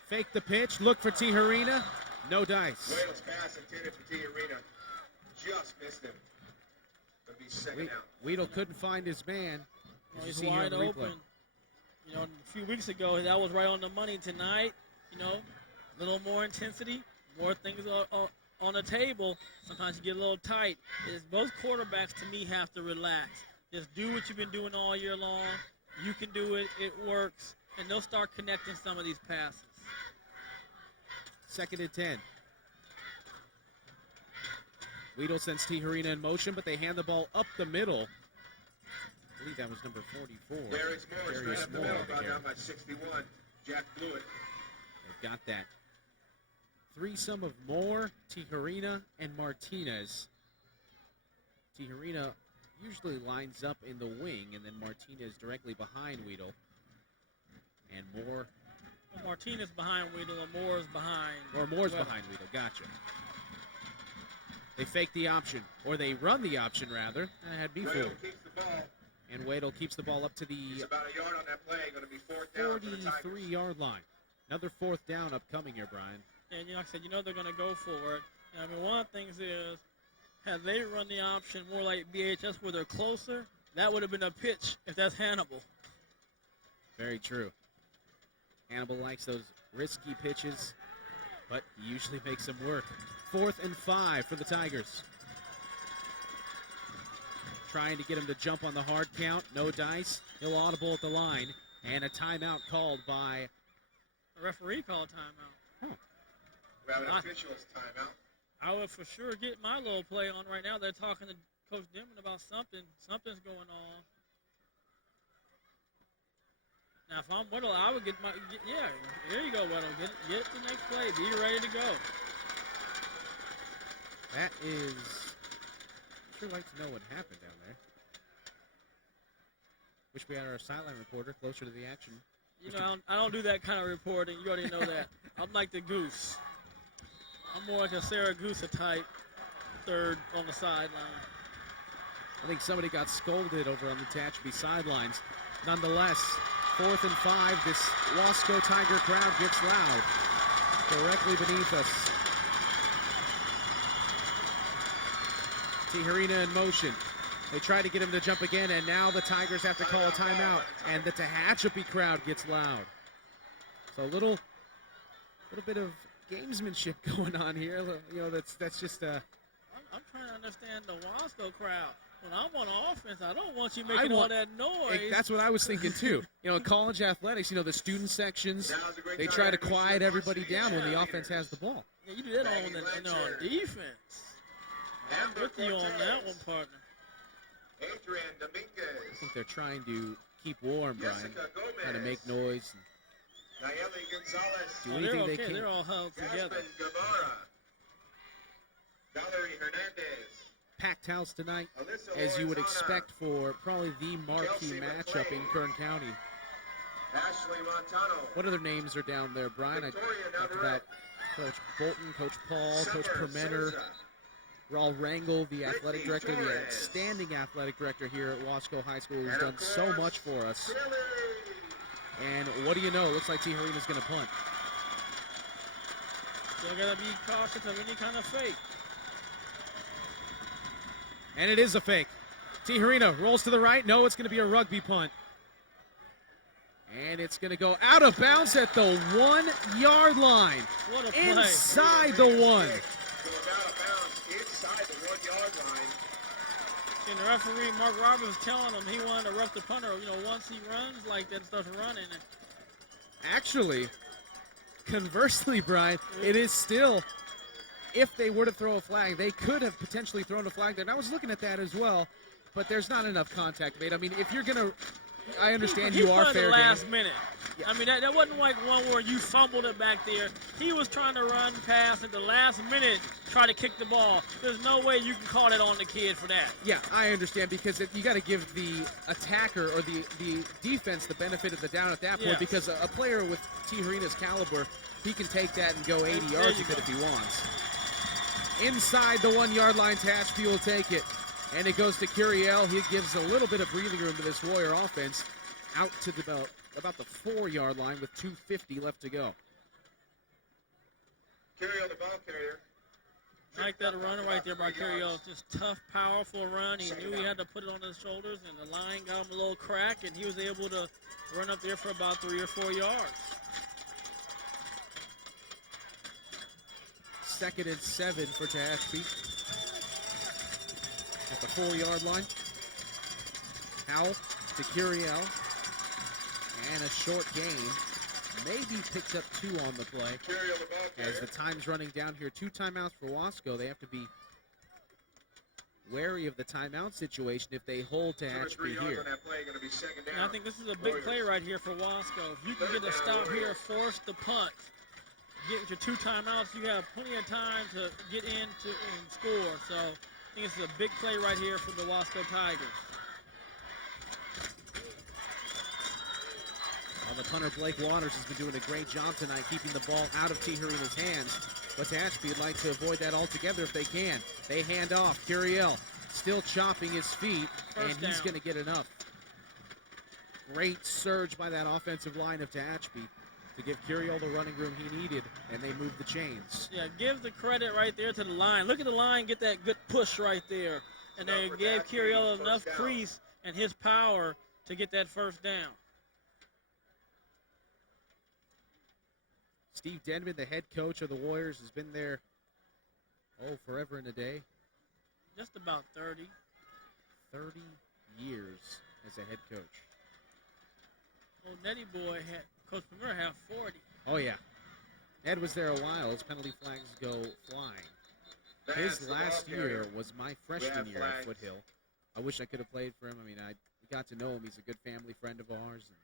Fake the pitch, look for Tehachapi. No dice. Wales pass intended for Tehachapi. Just missed him. It'll be second down. Weedle couldn't find his man. Well, he's wide open. You know, a few weeks ago, that was right on the money. Tonight, you know, a little more intensity, more things on the table. Sometimes you get a little tight. Both quarterbacks, to me, have to relax. Just do what you've been doing all year long. You can do it. It works. And they'll start connecting some of these passes. 2nd and 10. Weedle sends Tehachapi in motion, but they hand the ball up the middle. I believe that was number 44. Darius Moore straight up the middle, brought down by 61, Jack Blewett. They've got that threesome of Moore, Tehachapi, and Martinez. Tehachapi usually lines up in the wing, and then Martinez directly behind Weedle. And Moore. Well, Martinez behind Weedle, and Moore's behind. Or Moore's behind Weedle, gotcha. They fake the option, or they run the option, rather. I had me fooled. And Weidel keeps the ball up to the It's about a yard on that play, going to be 4th down for the Tigers. 43-yard line. Another 4th down upcoming here, Brian. And you know, like I said, you know they're going to go for it. And, I mean, one of the things is, had they run the option more like BHS where they're closer, that would have been a pitch if that's Hannibal. Very true. Hannibal likes those risky pitches, but he usually makes them work. 4th and 5 for the Tigers. trying to get him to jump on the hard count. No dice. He'll audible at the line. And a timeout called by... The referee called timeout. We have an official's timeout. I would for sure get my little play on right now. They're talking to Coach Denman about something. Something's going on. Now, if I'm Whittle, I would get my... Yeah, there you go, Whittle. Get the next play. Be ready to go. That is... I'd sure like to know what happened down there. Wish we had our sideline reporter closer to the action. You know, I don't do that kind of reporting. You already know that. I'm like the goose. I'm more like a Saragusa type third on the sideline. I think somebody got scolded over on the Tehachapi sidelines. Nonetheless, 4th and 5. This Wasco Tiger crowd gets loud. Directly beneath us. Teharina in motion. They try to get him to jump again, and now the Tigers have to call a timeout, and the Tehachapi crowd gets loud. So a little bit of gamesmanship going on here. You know, that's just I'm trying to understand the Wasco crowd. When I'm on offense, I don't want you making all that noise. That's what I was thinking too. You know, in college athletics, you know, the student sections, they try to quiet everybody down when the offense has the ball. Yeah, you do that on defense. I'm with you on that one, partner. Adrian Dominguez. I think they're trying to keep warm, Brian. Trying to make noise. Nayeli Gonzalez. Do anything they can. They're all held together. Jasmine Guevara. Valerie Hernandez. Packed house tonight, Alyssa as you would Lorenzana. expect for probably the marquee matchup in Kern County. Ashley Montano. What other names are down there, Brian? I Victoria talked about Navarrete. Coach Bolton, Coach Paul, Coach Summer Permenter, Souza. Raul Rangel, the athletic Brittany director, the Torres. outstanding athletic director here at Wasco High School, who's And done of so course, much for us. Billy. And what do you know? It looks like Teharina's going to punt. Still got to be cautious of any kind of fake. And it is a fake. Teharina rolls to the right. No, it's going to be a rugby punt. And it's going to go out of bounds at the 1 yard line. What a play. Inside the 1. Goes out of bounds inside the 1 yard line. And the referee, Mark Roberts, telling him he wanted to rough the punter. You know, once he runs like that, starts running. Actually, conversely, Brian, it is still, if they were to throw a flag, they could have potentially thrown a flag there. And I was looking at that as well, but there's not enough contact made. I mean, if you're going to, I understand you are fair game. Last game. minute. I mean, that wasn't like one where you fumbled it back there. He was trying to run past at the last minute, try to kick the ball. There's no way you can call it on the kid for that. Yeah, I understand, because you got to give the attacker or the defense the benefit of the doubt at that point, Yes. because a player with Teharina's caliber, he can take that and go 80 yards with it if he wants. Inside the 1 yard line, Tehachapi will take it. And it goes to Curiel. He gives a little bit of breathing room to this Warrior offense. Out to about the 4 yard line with 2:50 left to go. Curiel, the ball carrier. I like that run right there by Curiel. Just tough, powerful run. He knew he had to put it on his shoulders, and the line got him a little crack, and he was able to run up there for about 3 or 4 yards. 2nd and 7 for Tehachapi. At the 4 yard line. Howell to Curiel. And a short gain. Maybe picked up 2 on the play. Curiel, the ball carrier. As the time's running down here, 2 timeouts for Wasco. They have to be wary of the timeout situation if they hold 2 or 3 Tehachapi yards here. on that play, going to be second down. And I think this is a big play right here for Wasco. If you can get a stop here, force the punt, get your 2 timeouts, you have plenty of time to get in and score. So I think this is a big play right here for the Wasco Tigers. The punter, Blake Waters, has been doing a great job tonight keeping the ball out of Teharina's hands. But Tehachapi would like to avoid that altogether if they can. They hand off. Curiel still chopping his feet, and he's going to get enough. Great surge by that offensive line of Tehachapi to give Curiel the running room he needed, and they move the chains. Yeah, give the credit right there to the line. Look at the line, get that good push right there. And they gave Curiel enough crease and his power to get that first down. Steve Denman, the head coach of the Warriors, has been there, forever and a day. Just about 30. 30 years as a head coach. Old Netty boy had Coach Premier had 40. Oh, yeah. Ed was there a while. His penalty flags go flying. Vance, His the last ball year carrier. was my freshman year at flags. Foothill. I wish I could have played for him. I mean, I got to know him. He's a good family friend of ours. And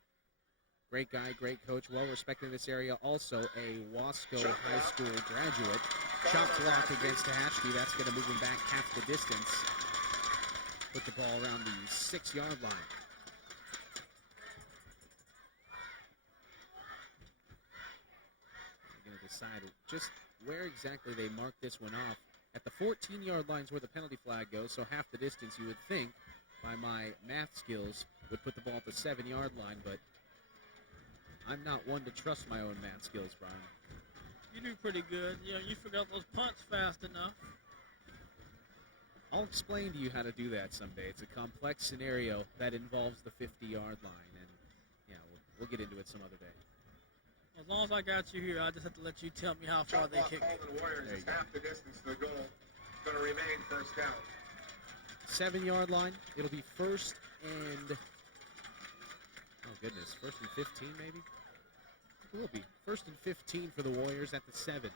great guy, great coach, well-respected in this area. Also a Wasco Shot High block. School graduate. Shot block against Tehachapi. That's going to move him back half the distance. Put the ball around the 6-yard line. They're going to decide just where exactly they mark this one off. At the 14-yard line is where the penalty flag goes, so half the distance, you would think, by my math skills, would put the ball at the 7-yard line, but I'm not one to trust my own math skills, Brian. You do pretty good. You know, you forgot those punts fast enough. I'll explain to you how to do that someday. It's a complex scenario that involves the 50-yard line, and yeah, we'll get into it some other day. As long as I got you here, I just have to let you tell me how far Shot they block kick. called to the Warriors. There It's you go. half the distance to the goal. It's going to remain first down. 7-yard line. It'll be first and, oh goodness, first and 15 maybe? It will be. First and 15 for the Warriors at the 7.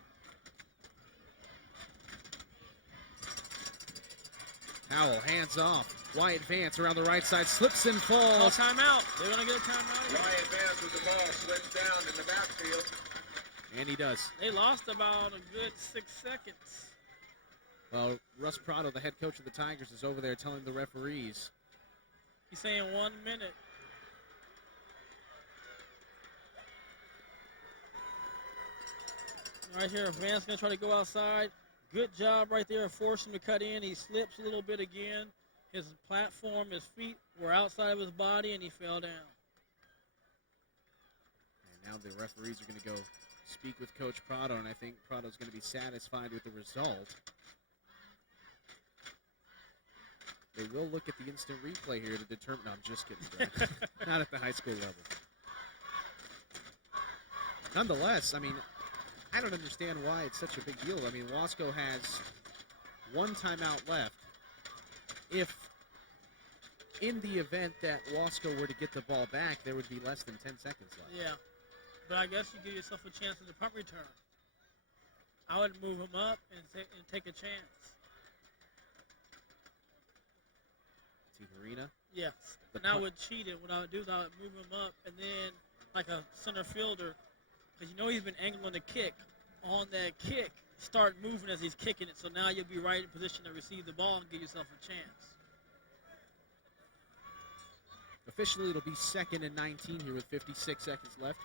Howell, hands off. Wyatt Vance around the right side, slips and Oh, falls. timeout. They're going to get a timeout. here. Wyatt Vance with the ball slips down in the backfield. And he does. They lost about a good 6 seconds. Well, Russ Prado, the head coach of the Tigers, is over there telling the referees. He's saying 1 minute. Right here, Vance going to try to go outside. Good job right there of forcing him to cut in. He slips a little bit again. His platform, his feet were outside of his body, and he fell down. And now the referees are going to go speak with Coach Prado, and I think Prado's going to be satisfied with the result. They will look at the instant replay here to determine. No, I'm just kidding, Brad. Not at the high school level. Nonetheless, I mean, I don't understand why it's such a big deal. I mean, Wasco has one timeout left. If in the event that Wasco were to get the ball back, there would be less than 10 seconds left. Yeah, but I guess you give yourself a chance at the punt return. I would move him up and take a chance. Tehachapi. Yes, The and I punt- would cheat it. What I would do is I would move him up, and then like a center fielder, because you know he's been angling the kick. On that kick, start moving as he's kicking it, so now you'll be right in position to receive the ball and give yourself a chance. Officially, it'll be 2nd and 19 here with 56 seconds left.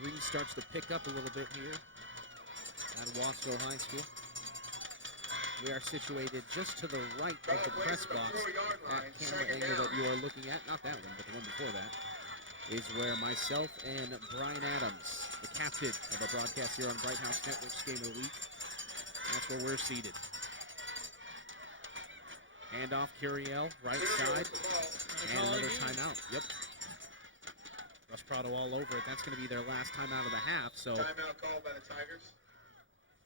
Green starts to pick up a little bit here at Wasco High School. We are situated just to the right of the press box at camera angle that you are looking at. Not that one, but the one before that is where myself and Brian Adams, the captain of our broadcast here on Bright House Network's Game of the Week, that's where we're seated. Handoff, Curiel, right side, and another timeout. Yep. Russ Prado all over it. That's going to be their last timeout of the half. So Timeout called by the Tigers.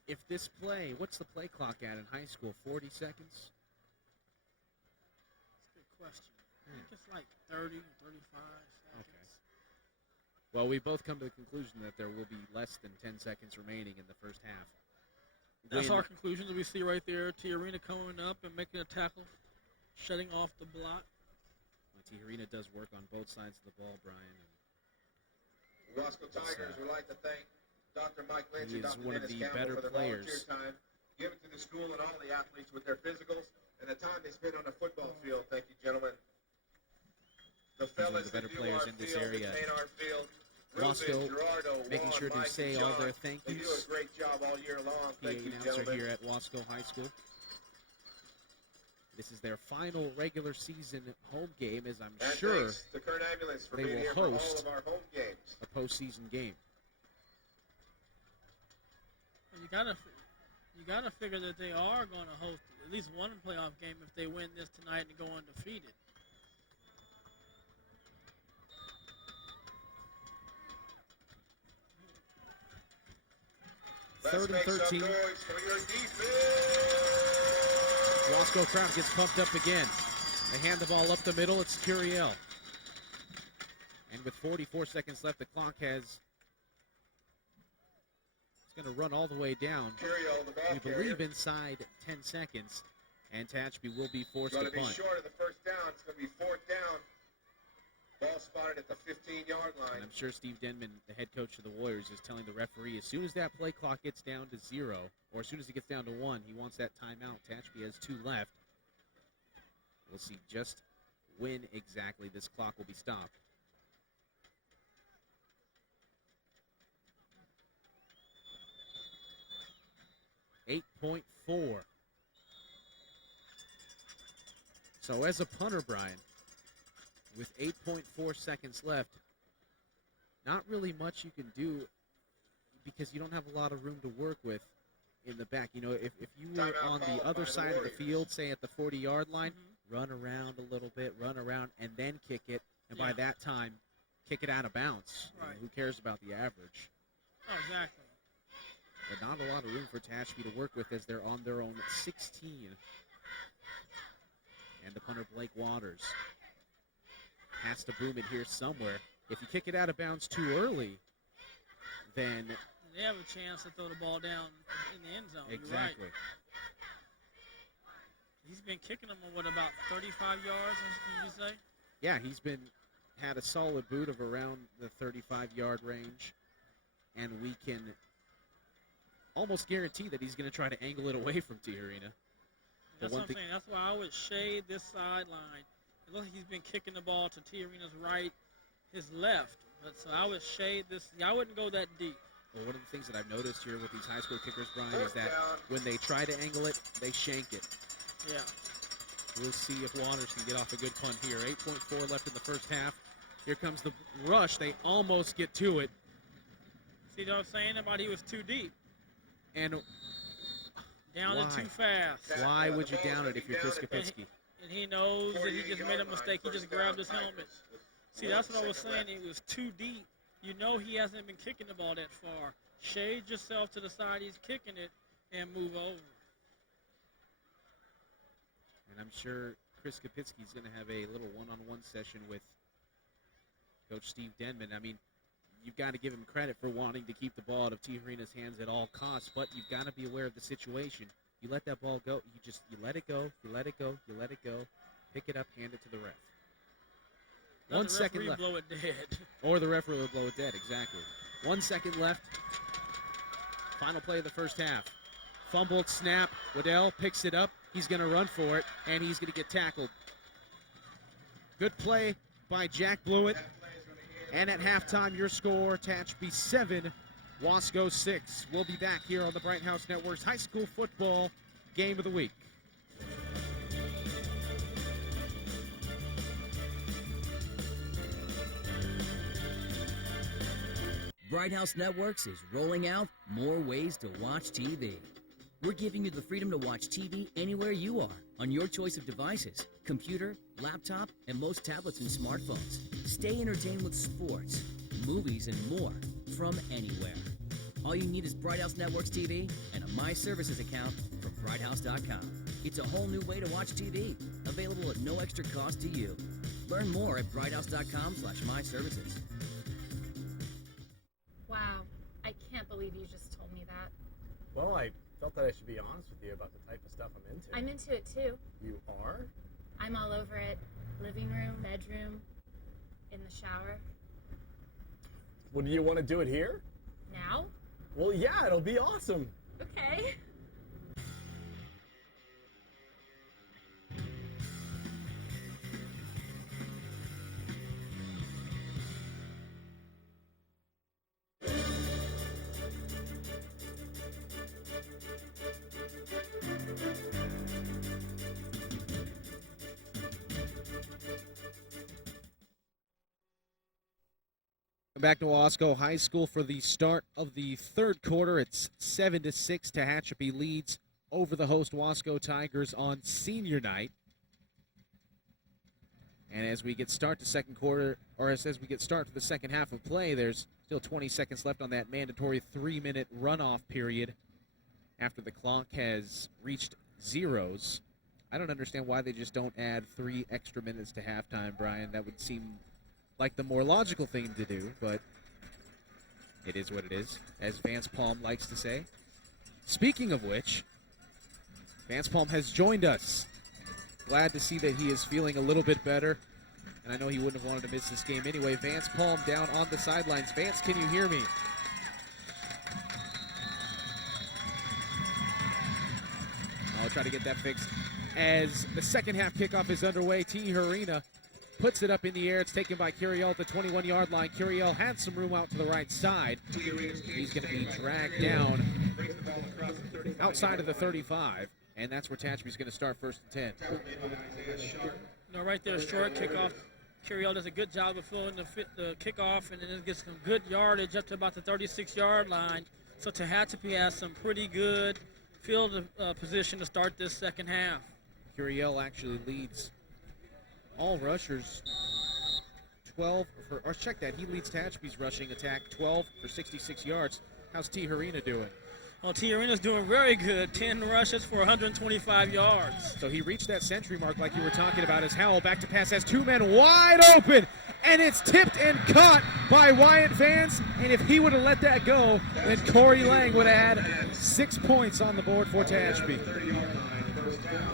if this play, what's the play clock at in high school? 40 seconds? That's a good question. I think it's like 30, 35 seconds. Okay. Well, we both come to the conclusion that there will be less than 10 seconds remaining in the first half. That's When- our conclusion that we see right there. Tiarina coming up and making a tackle, shutting off the block. Tehachapi does work on both sides of the ball, Brian. Wasco Tigers would like to thank Dr. Mike Lynch He and is Dr. one of Dennis the Campbell better for their players. volunteer time given to the school and all the athletes with their physicals and the time they spend on the football field. Thank you, gentlemen. The one of fellas the better that do players our in this field, area. that paint our field, Wasco Ruben, Gerardo, making Juan, sure to Mike, say and all John. their thank They do yous. a great job all year long. PA Thank you, announcer gentlemen. here at Wasco High School. This is their final regular season home game, as I'm And sure thanks to Kurt Ambulance for they being will here for all host of our home games. a postseason game. And you gotta figure that they are going to host at least one playoff game if they win this tonight and go undefeated. Let's Third and make some 13. noise for your defense. Wasco crowd gets pumped up again. They hand the ball up the middle. It's Curiel. And with 44 seconds left, the clock it's going to run all the way down. Curiel, the ball We believe inside 10 seconds. And Tehachapi will be forced to Going to be punt. short of the first down. It's going to be fourth down. Ball spotted at the 15-yard line. And I'm sure Steve Denman, the head coach of the Warriors, is telling the referee as soon as that play clock gets down to 0, or as soon as it gets down to 1, he wants that timeout. Tehachapi has 2 left. We'll see just when exactly this clock will be stopped. .4. So as a punter, Brian, with 8.4 seconds left, not really much you can do because you don't have a lot of room to work with in the back. You know, if you were on the other side of the field, say at the 40-yard line, run around a little bit, run around, and then kick it. And by that time, kick it out of bounds. Right. You know, who cares about the average? Oh, exactly. But not a lot of room for Tehachapi to work with as they're on their own 16. And the punter, Blake Waters, has to boom it here somewhere. If you kick it out of bounds too early, then... They have a chance to throw the ball down in the end zone. Exactly. You're right. He's been kicking them on, about 35 yards, did you say? Yeah, he's had a solid boot of around the 35-yard range. And we can almost guarantee that he's going to try to angle it away from Tijerina. That's what I'm saying. That's why I would shade this sideline. It looks like he's been kicking the ball to Tijerina's right, his left. But so I would shade this. I wouldn't go that deep. Well, one of the things that I've noticed here with these high school kickers, Brian, is that when they try to angle it, they shank it. Yeah. We'll see if Waters can get off a good punt here. 8.4 left in the first half. Here comes the rush. They almost get to it. See what I'm saying about he was too deep. And down it too fast. Why would you down it if you're Kris Kaptizke? And he knows that he just made a mistake. He just grabbed his helmet. See, that's what I was saying. It was too deep. You know he hasn't been kicking the ball that far. Shade yourself to the side he's kicking it and move over. And I'm sure Kris Kaptizke is going to have a little one-on-one session with Coach Steve Denman. I mean, you've got to give him credit for wanting to keep the ball out of Tijerina's hands at all costs, but you've got to be aware of the situation. You let that ball go. You let it go. You let it go. You let it go. Pick it up. Hand it to the ref. Let 1 second left. Blow it dead. Or the referee will blow it dead. Exactly. 1 second left. Final play of the first half. Fumbled snap. Waddell picks it up. He's going to run for it, and he's going to get tackled. Good play by Jack Blewett. And at halftime, your score, Tehachapi 7, Wasco 6. We'll be back here on the Bright House Network's High School Football Game of the Week. Bright House Networks is rolling out more ways to watch TV. We're giving you the freedom to watch TV anywhere you are on your choice of devices, computer, laptop, and most tablets and smartphones. Stay entertained with sports, movies, and more from anywhere. All you need is Bright House Networks TV and a My Services account from brighthouse.com. It's a whole new way to watch TV, available at no extra cost to you. Learn more at brighthouse.com/myservices. Wow, I can't believe you just told me that. Well, I felt that I should be honest with you about the type of stuff I'm into. I'm into it too. You are? I'm all over it. Living room, bedroom, in the shower. Well, do you want to do it here? Now? Well, yeah, it'll be awesome. Okay. Back to Wasco High School for the start of the third quarter. It's 7-6. Tehachapi leads over the host Wasco Tigers on senior night. And as we get start to second quarter, or as we get start to the second half of play, there's still 20 seconds left on that mandatory 3-minute runoff period after the clock has reached zeros. I don't understand why they just don't add 3 extra minutes to halftime, Brian. That would seem like the more logical thing to do, but it is what it is, as Vance Palm likes to say. Speaking of which, Vance Palm has joined us. Glad to see that he is feeling a little bit better, and I know he wouldn't have wanted to miss this game anyway. Vance Palm down on the sidelines. Vance, can you hear me? I'll try to get that fixed. As the second half kickoff is underway, Tehachapi puts it up in the air. It's taken by Curiel at the 21-yard line. Curiel had some room out to the right side. He's going to be dragged down outside of the 35, and that's where Tehachapi's going to start first and 10. Right there, short kickoff. Curiel does a good job of filling the kickoff, and then it gets some good yardage up to about the 36-yard line. So Tehachapi has some pretty good field position to start this second half. Curiel actually leads all rushers 12 for, or check that, he leads Tehachapi's rushing attack 12 for 66 yards. How's Tehachapi doing? Well, Tehachapi's doing very good, 10 rushes for 125 yards. So he reached that century mark like you were talking about as Howell back to pass has 2 men wide open, and it's tipped and caught by Wyatt Vance, and if he would have let that go, then Cory Lange would have had 6 points on the board for Tehachapi.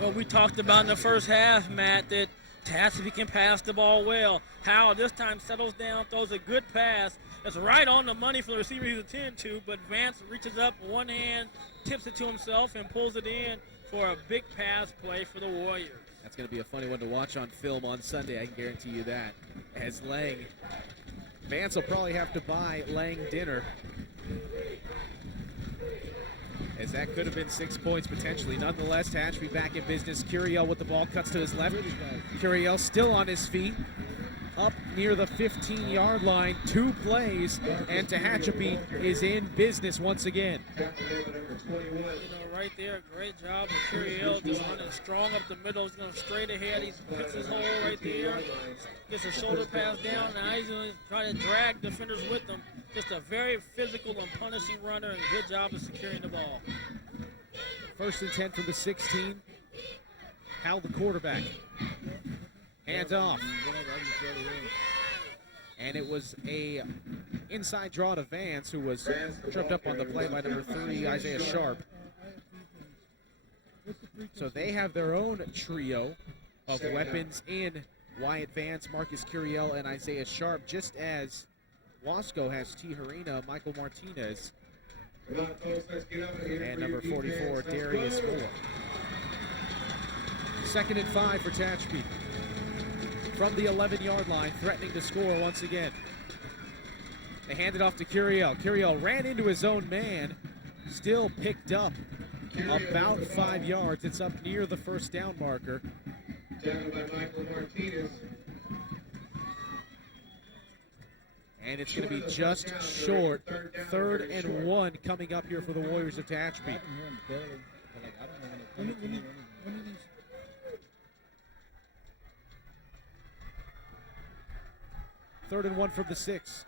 Well, we talked about in the first half, Matt, that Tehachapi can pass the ball well. Howell this time settles down, throws a good pass. It's right on the money for the receiver he's attending to, but Vance reaches up one hand, tips it to himself, and pulls it in for a big pass play for the Warriors. That's going to be a funny one to watch on film on Sunday, I can guarantee you that. As Lange, Vance will probably have to buy Lange dinner, as that could have been 6 points potentially. Nonetheless, Tehachapi back in business. Curiel with the ball, cuts to his left. Curiel still on his feet, up near the 15-yard line. 2 plays, and Tehachapi is in business once again. Right there, great job of Curiel, just running strong up the middle. He's going straight ahead. He picks his hole right there, gets a shoulder pass down. Now he's going to try to drag defenders with him. Just a very physical and punishing runner, and good job of securing the ball. First and 10 from the 16. Howell, the quarterback. Hands off. And it was a inside draw to Vance, who was tripped up on the play by number 3, Isaiah Sharp. So they have their own trio of weapons in Wyatt Vance, Marcus Curiel, and Isaiah Sharp, just as Wasco has Tehachapi, Michael Martinez, and number 44, Darius Moore. 2nd and 5 for Tehachapi. From the 11-yard line, threatening to score once again. They hand it off to Curiel. Curiel ran into his own man, still picked up about 5 yards. It's up near the first down marker. Down by Michael Martinez. And it's going to be just short. 3rd and 1 coming up here for the Warriors of Tehachapi. Third and 1 from the 6.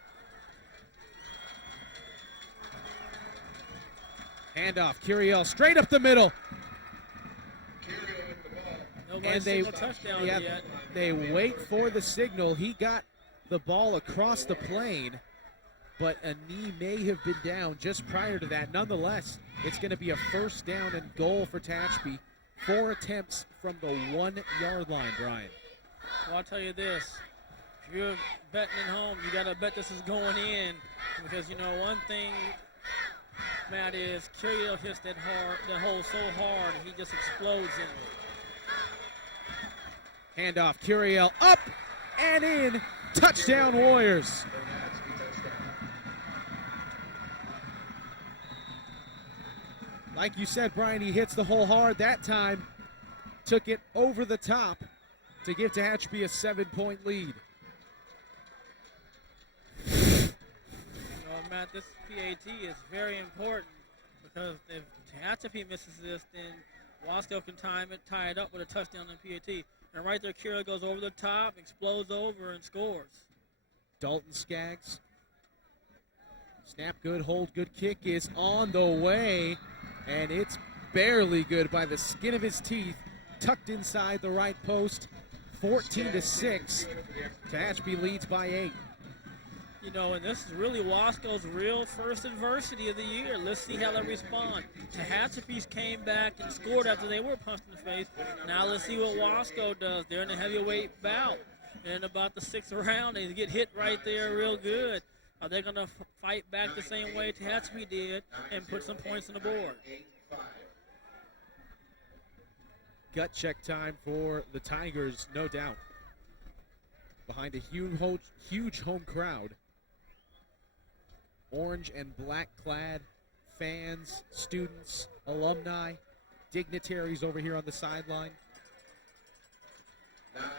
Handoff, Curiel straight up the middle. And they wait for the signal. He got the ball across the plane, but a knee may have been down just prior to that. Nonetheless, it's going to be a first down and goal for Tehachapi. 4 attempts from the 1-yard line, Brian. Well, I'll tell you this. If you're betting at home, you got to bet this is going in, because, you know, one thing, Matt, is Curiel hits that hole so hard, he just explodes in it. Handoff, Curiel up and in. Touchdown, Warriors. Like you said, Brian, he hits the hole hard that time. Took it over the top to give Tehachapi a 7-point lead. Matt, this PAT is very important, because if Tehachapi misses this, then Wasco can tie it up with a touchdown in PAT. And right there, Curiel goes over the top, explodes over, and scores. Dalton Skaggs. Snap good, hold good, kick is on the way, and it's barely good by the skin of his teeth. tucked inside the right post. 14-6. Tehachapi leads by 8. You know, and this is really Wasco's real first adversity of the year. Let's see how they respond. Tehachapi's came back and scored after they were punched in the face. Now let's see what Wasco does. They're in a heavyweight bout. And about the 6th round, they get hit right there real good. Are they going to fight back the same way Tehachapi did and put some points on the board? Gut check time for the Tigers, no doubt. Behind a huge home crowd. Orange and black clad fans, students, alumni, dignitaries over here on the sideline.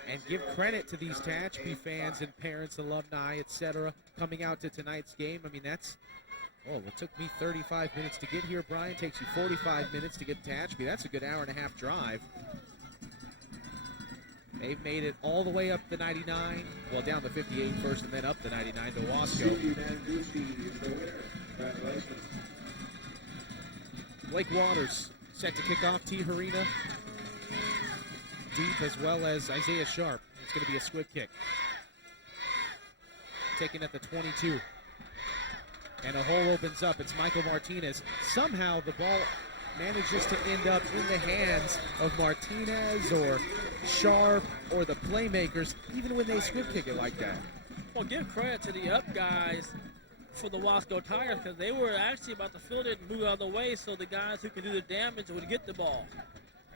And give credit to these Tehachapi fans and parents, alumni, etc., coming out to tonight's game. I mean, that's, oh, it took me 35 minutes to get here, Brian. Takes you 45 minutes to get to Tehachapi. That's a good hour and a half drive. They've made it all the way up the 99, well, down the 58 first and then up the 99 to Wasco. Blake Waters set to kick off. Tehachapi deep, as well as Isaiah Sharp. It's going to be a squib kick. Taken at the 22. And a hole opens up. It's Michael Martinez. Somehow the ball manages to end up in the hands of Martinez or Sharp or the playmakers, even when they squib kick it like that. Well, give credit to the up guys for the Wasco Tigers, because they were actually about to field it and move out of the way so the guys who could do the damage would get the ball.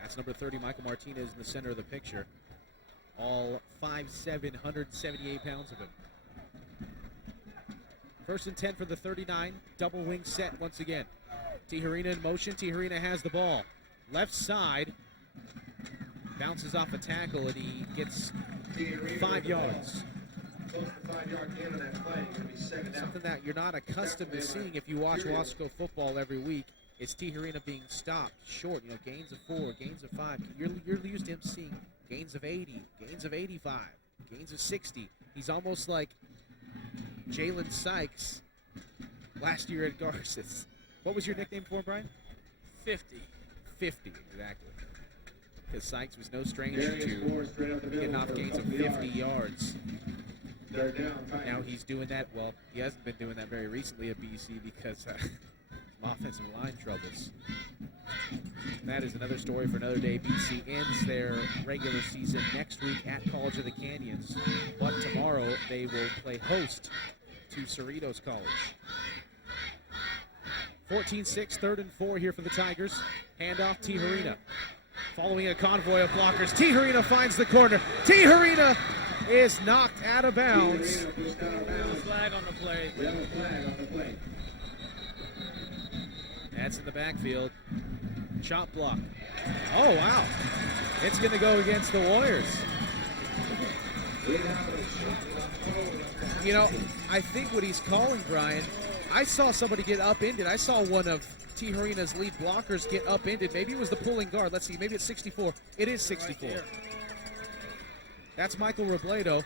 That's number 30, Michael Martinez, in the center of the picture. All 5'7", 178 pounds of him. First and 10 for the 39. Double wing set once again. Tehachapi in motion. Tehachapi has the ball. Left side. Bounces off a tackle, and he gets 5 yards. Something that you're not accustomed to seeing if you watch Wasco football every week. It's Tehachapi being stopped short, you know, gains of 4, gains of 5. You're used to him seeing gains of 80, gains of 85, gains of 60. He's almost like Jalen Sykes last year at Garces. What was your nickname for him, Brian? 50. 50, exactly. Because Sykes was no stranger to getting off gains of 50 yards. Now he's doing that. Well, he hasn't been doing that very recently at BC because offensive line troubles. That is another story for another day. BC ends their regular season next week at College of the Canyons, but tomorrow they will play host to Cerritos College. 14-6, 3rd and 4 here for the Tigers. Handoff Tehachapi. Following a convoy of blockers, Tehachapi finds the corner. Tehachapi is knocked out of bounds. Flag on the play. That's in the backfield. Chop block. Oh, wow. It's going to go against the Warriors. You know, I think what he's calling, Brian, I saw somebody get upended. I saw one of Tehachapi's lead blockers get upended. Maybe it was the pulling guard. Let's see. Maybe it's 64. It is 64. Right, that's Michael Robledo.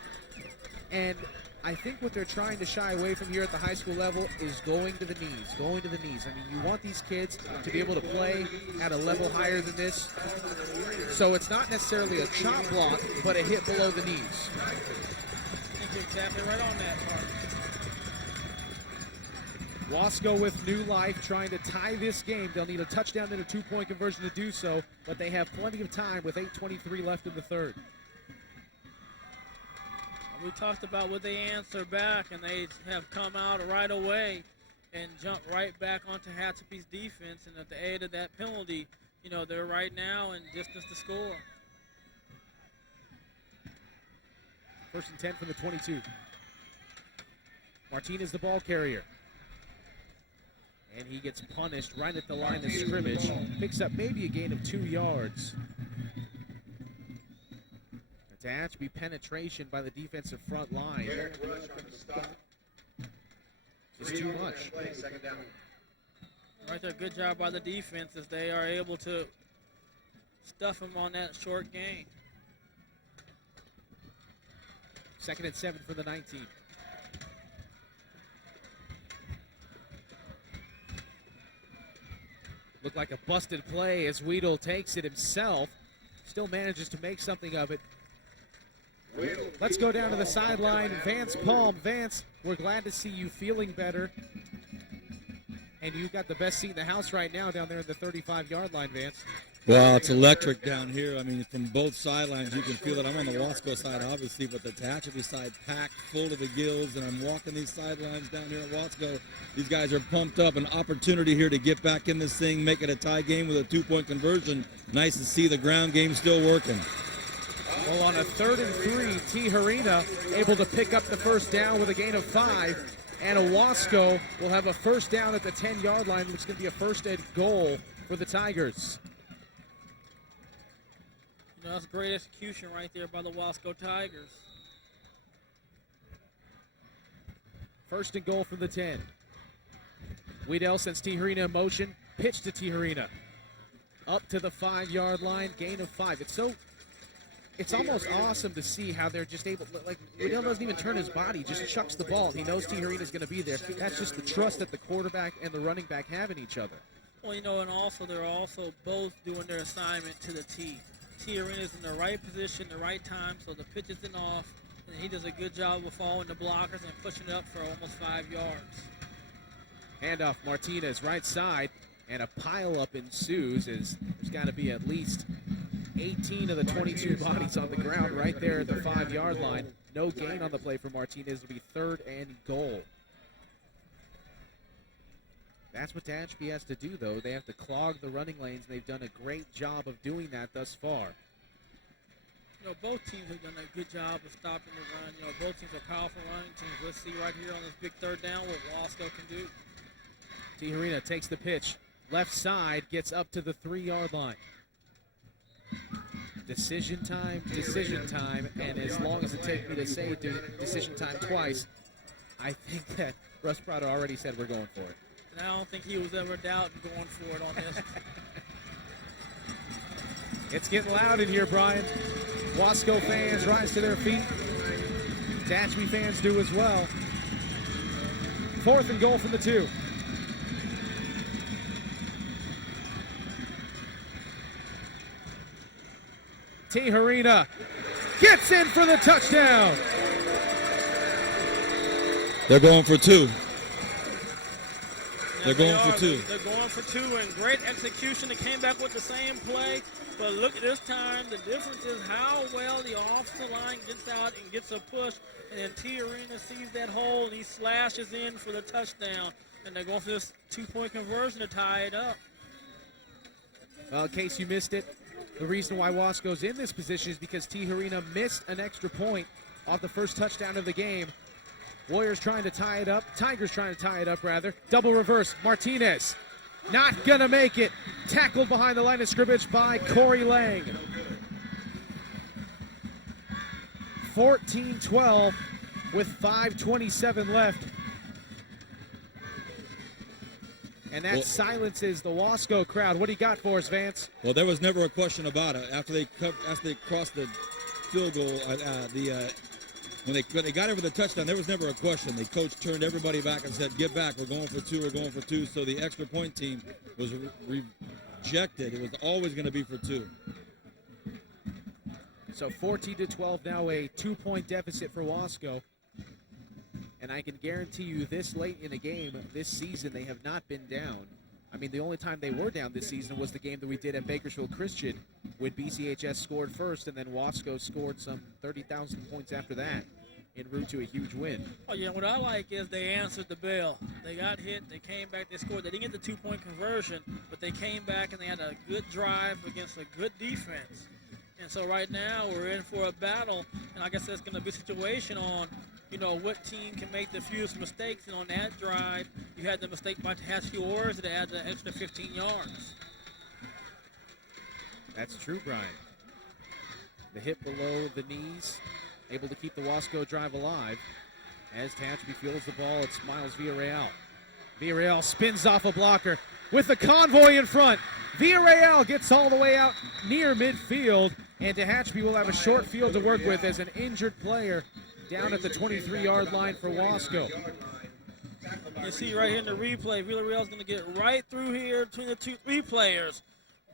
And I think what they're trying to shy away from here at the high school level is going to the knees, I mean, you want these kids to be able to play at a level higher than this. So it's not necessarily a chop block, but a hit below the knees. I think you're exactly right on that part. Wasco with new life trying to tie this game. They'll need a touchdown and a 2-point conversion to do so, but they have plenty of time with 8:23 left in the third. We talked about would they answer back, and they have come out right away and jumped right back onto Tehachapi's defense. And at the aid of that penalty, you know, they're right now in distance to score. First and 10 from the 22. Martinez the ball carrier. And he gets punished right at the line of scrimmage. Picks up maybe a gain of 2 yards. Tehachapi penetration by the defensive front line. Erik Rush on the stop. It's too much. Right there, good job by the defense as they are able to stuff him on that short gain. 2nd and 7 for the 19. Looked like a busted play as Weedle takes it himself. still manages to make something of it. Let's go down to the sideline. Vance Palm. Vance, we're glad to see you feeling better. And you've got the best seat in the house right now down there in the 35-yard line, Vance. Well, it's electric down here. I mean, from both sidelines, you can feel it. I'm on the Wasco side, obviously, but the Tehachapi side packed full to the gills, and I'm walking these sidelines down here at Wasco. These guys are pumped up. An opportunity here to get back in this thing, make it a tie game with a 2-point conversion. Nice to see the ground game still working. Well, on a 3rd and 3, Tehachapi able to pick up the first down with a gain of 5. And Wasco will have a first down at the 10-yard line, which is going to be a first and goal for the Tigers. You know, that's great execution right there by the Wasco Tigers. First and goal from the 10. Weedell sends Tehachapi in motion. Pitch to Tehachapi. Up to the 5-yard line, gain of 5. It's almost awesome to see how they're just able, like, Weedell doesn't even turn his body, just chucks the ball. He knows Tehachapi is going to be there. That's just the trust that the quarterback and the running back have in each other. Well, you know, and also they're also both doing their assignment to the T. Tehachapi is in the right position, the right time, so the pitch isn't off, and he does a good job of following the blockers and pushing it up for almost 5 yards. Handoff, Martinez, right side, and a pileup ensues as there's got to be at least 18 of the 22 bodies on the ground right there at the 5-yard line. No gain on the play for Martinez. It'll be 3rd and goal. That's what Tehachapi has to do, though. They have to clog the running lanes, and they've done a great job of doing that thus far. You know, both teams have done a good job of stopping the run. You know, both teams are powerful running teams. Let's see right here on this big 3rd down what Wasco can do. Tehachapi takes the pitch. Left side, gets up to the 3-yard line. Decision time, and as long as it takes me to say decision time twice, I think that Russ Prado already said we're going for it. And I don't think he was ever doubting going for it on this. It's getting loud in here, Brian. Wasco fans rise to their feet. Tehachapi fans do as well. 4th and goal from the 2. Tehachapi gets in for the touchdown. They're going for 2. They're going for 2, and great execution. They came back with the same play, but look at this time. The difference is how well the offensive line gets out and gets a push, and then Tehachapi sees that hole, and he slashes in for the touchdown, and they're going for this 2-point conversion to tie it up. Well, in case you missed it, the reason why Wasco's in this position is because Tehachapi missed an extra point off the first touchdown of the game. Warriors trying to tie it up. Tigers trying to tie it up, rather. Double reverse. Martinez not going to make it. Tackled behind the line of scrimmage by Cory Lange. 14-12 with 5:27 left. And that silences the Wasco crowd. What do you got for us, Vance? Well, there was never a question about it. After they crossed the field goal, when they got over the touchdown, there was never a question. The coach turned everybody back and said, "Get back. We're going for 2. We're going for 2." So the extra point team was rejected. It was always going to be for 2. So 14-12 now, a 2-point deficit for Wasco. And I can guarantee you this late in a game, this season, they have not been down. I mean, the only time they were down this season was the game that we did at Bakersfield Christian when BCHS scored first, and then Wasco scored some 30,000 points after that en route to a huge win. Oh, yeah, what I like is they answered the bell. They got hit, they came back, they scored. They didn't get the 2-point conversion, but they came back and they had a good drive against a good defense. And so right now we're in for a battle, and I guess that's going to be a situation on, you know, what team can make the fewest mistakes. And on that drive, you had the mistake by Tehachapi Warriors that adds an extra 15 yards. That's true, Brian. The hit below the knees, able to keep the Wasco drive alive. As Tehachapi fields the ball, it's Miles Villarreal. Villarreal spins off a blocker with the convoy in front. Villarreal gets all the way out near midfield, and Tehachapi will have a short field to work with as an injured player down at the 23-yard line for Wasco. You see right here in the replay, Villarreal's going to get right through here between the 3 players.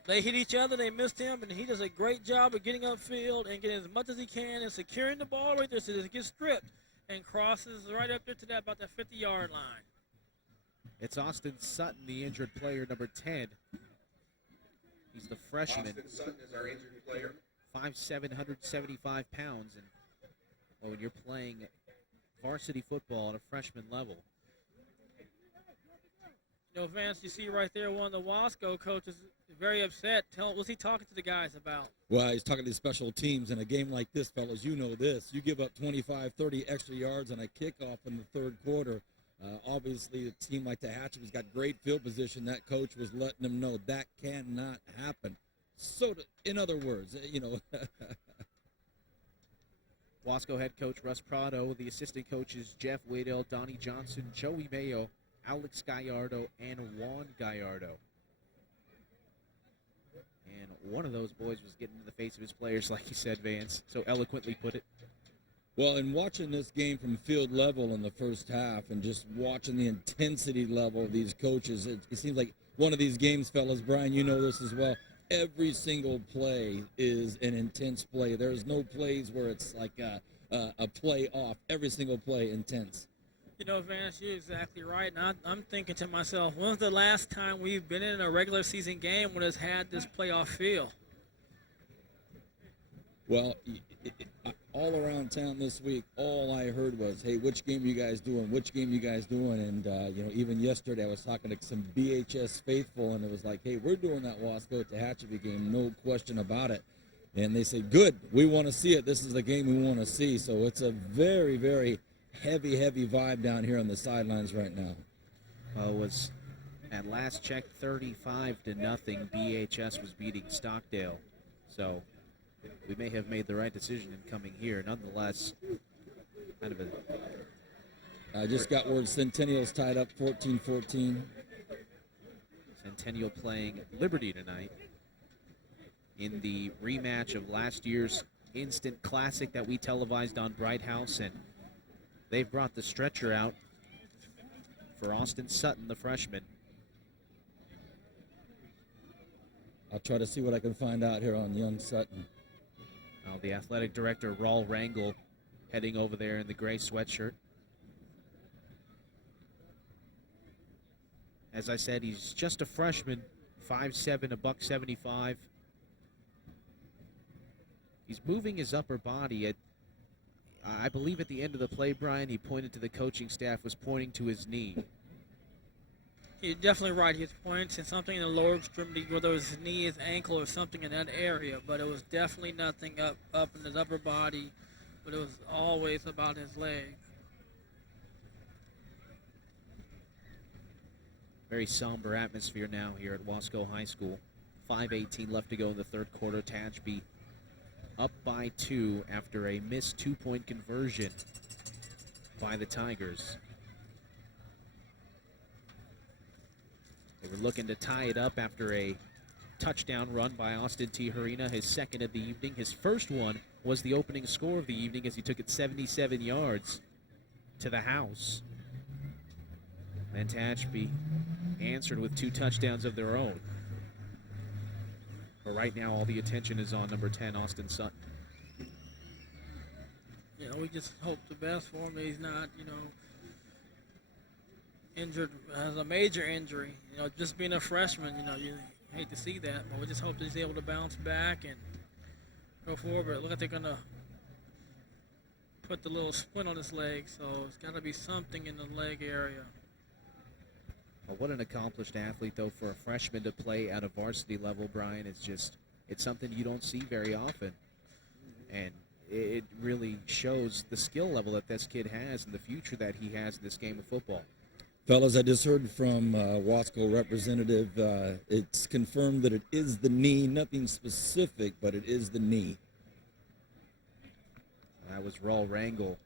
They hit each other, they missed him, and he does a great job of getting upfield and getting as much as he can and securing the ball right there so that it gets stripped and crosses right up there to that about that 50-yard line. It's Austin Sutton, the injured player, number 10. He's the freshman. Austin Sutton is our injured player. 5'7", 175 pounds. And when you're playing varsity football at a freshman level. You know, Vance, you see right there one of the Wasco coaches is very upset. What's he talking to the guys about? Well, he's talking to these special teams. In a game like this, fellas, you know this. You give up 25, 30 extra yards on a kickoff in the third quarter. Obviously, a team like Tehachapi's got great field position. That coach was letting them know that cannot happen. So, in other words, Wasco head coach Russ Prado, the assistant coaches Jeff Waddell, Donnie Johnson, Joey Mayo, Alex Gallardo, and Juan Gallardo. And one of those boys was getting in the face of his players, like you said, Vance, so eloquently put it. Well, in watching this game from field level in the first half and just watching the intensity level of these coaches, it seems like one of these games, fellas, Brian, you know this as well, every single play is an intense play. There's no plays where it's like a play off. Every single play intense. You know, Vance, you're exactly right. And I'm thinking to myself, when's the last time we've been in a regular season game when it's had this playoff feel? Well, all around town this week, all I heard was, hey, which game you guys doing? Which game you guys doing? And, even yesterday I was talking to some BHS faithful, and it was like, hey, we're doing that Wasco Tehachapi game, no question about it. And they say, good, we want to see it. This is the game we want to see. So it's a very, very heavy vibe down here on the sidelines right now. It was, at last check, 35-0. BHS was beating Stockdale. So we may have made the right decision in coming here. Nonetheless, kind of a... I just got word Centennial's tied up 14-14. Centennial playing Liberty tonight in the rematch of last year's instant classic that we televised on Bright House, and they've brought the stretcher out for Austin Sutton, the freshman. I'll try to see what I can find out here on young Sutton. The athletic director, Raul Rangel, heading over there in the gray sweatshirt. As I said, he's just a freshman, 5'7", $175. He's moving his upper body. I believe at the end of the play, Brian, he pointed to the coaching staff, was pointing to his knee. You're definitely right. He's pointing to something in the lower extremity, whether it was his knee, his ankle, or something in that area. But it was definitely nothing up in his upper body. But it was always about his leg. Very somber atmosphere now here at Wasco High School. 5:18 left to go in the third quarter. Tehachapi up by 2 after a missed 2-point conversion by the Tigers. They were looking to tie it up after a touchdown run by Austin Tijerina, his second of the evening. His first one was the opening score of the evening as he took it 77 yards to the house. And Tehachapi answered with 2 touchdowns of their own. But right now all the attention is on number 10, Austin Sutton. We just hope the best for him that he's not, injured, has a major injury. Just being a freshman, you hate to see that, but we just hope that he's able to bounce back and go forward. But it looks like they're going to put the little splint on his leg, so it's got to be something in the leg area. Well, what an accomplished athlete, though, for a freshman to play at a varsity level, Brian. It's something you don't see very often. And it really shows the skill level that this kid has and the future that he has in this game of football. Fellas, I just heard from Wasco representative. It's confirmed that it is the knee. Nothing specific, but it is the knee. That was Raul Rangel,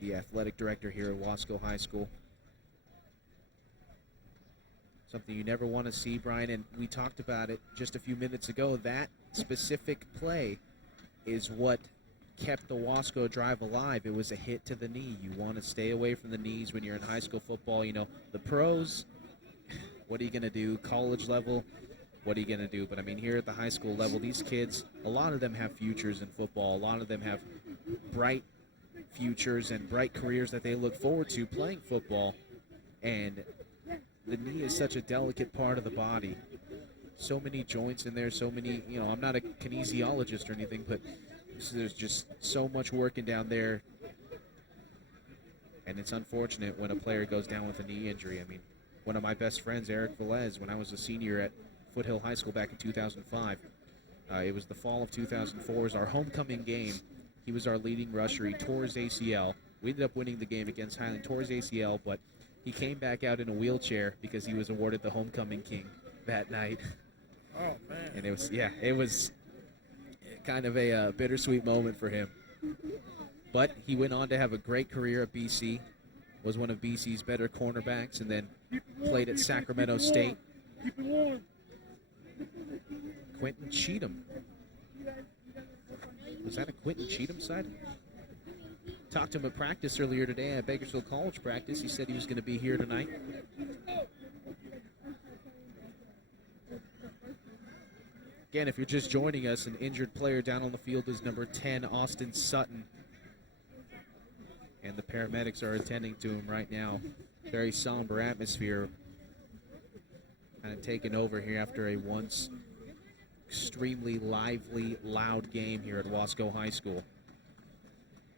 the athletic director here at Wasco High School. Something you never want to see, Brian, and we talked about it just a few minutes ago. That specific play is what kept the Wasco drive alive. It was a hit to the knee. You want to stay away from the knees when you're in high school football. The pros, what are you going to do? College level, what are you going to do? But, I mean, here at the high school level, these kids, a lot of them have futures in football. A lot of them have bright futures and bright careers that they look forward to playing football. And the knee is such a delicate part of the body. So many joints in there, so many, I'm not a kinesiologist or anything, but there's just so much working down there. And it's unfortunate when a player goes down with a knee injury. I mean, one of my best friends, Erik Rush, when I was a senior at Foothill High School back in 2005, it was the fall of 2004. It was our homecoming game. He was our leading rusher. He tore his ACL. We ended up winning the game against Highland, tore his ACL, but he came back out in a wheelchair because he was awarded the homecoming king that night. Oh, man. And it was kind of a bittersweet moment for him. But he went on to have a great career at BC, was one of BC's better cornerbacks, and then played at Sacramento State. Quentin Cheatham. Was that a Quentin Cheatham side? Talked to him at practice earlier today at Bakersfield College practice. He said he was going to be here tonight. Again, if you're just joining us, an injured player down on the field is number 10, Austin Sutton. And the paramedics are attending to him right now. Very somber atmosphere kind of taken over here after a once extremely lively, loud game here at Wasco High School.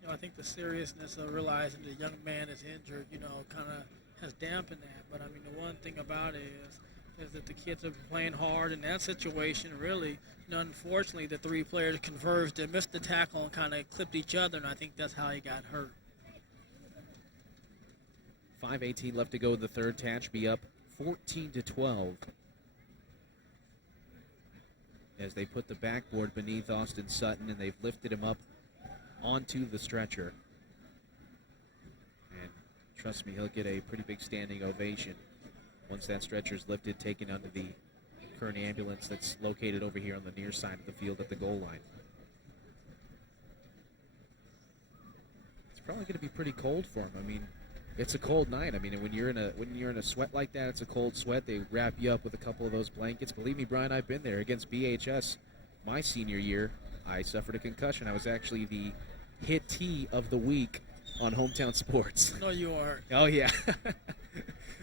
I think the seriousness of realizing the young man is injured, kind of has dampened that. But, I mean, the one thing about it is that the kids are playing hard in that situation. Really, unfortunately, the three players converged and missed the tackle and kind of clipped each other, and I think that's how he got hurt. 5:18 left to go in the third. Tehachapi up 14-12 as they put the backboard beneath Austin Sutton, and they've lifted him up onto the stretcher. And trust me, he'll get a pretty big standing ovation once that stretcher is lifted, taken onto the current ambulance that's located over here on the near side of the field at the goal line. It's probably going to be pretty cold for him. I mean, it's a cold night. I mean, when you're in a sweat like that, it's a cold sweat. They wrap you up with a couple of those blankets. Believe me, Brian, I've been there. Against BHS, my senior year, I suffered a concussion. I was actually the hittee of the week on Hometown Sports. No, you are. Oh yeah.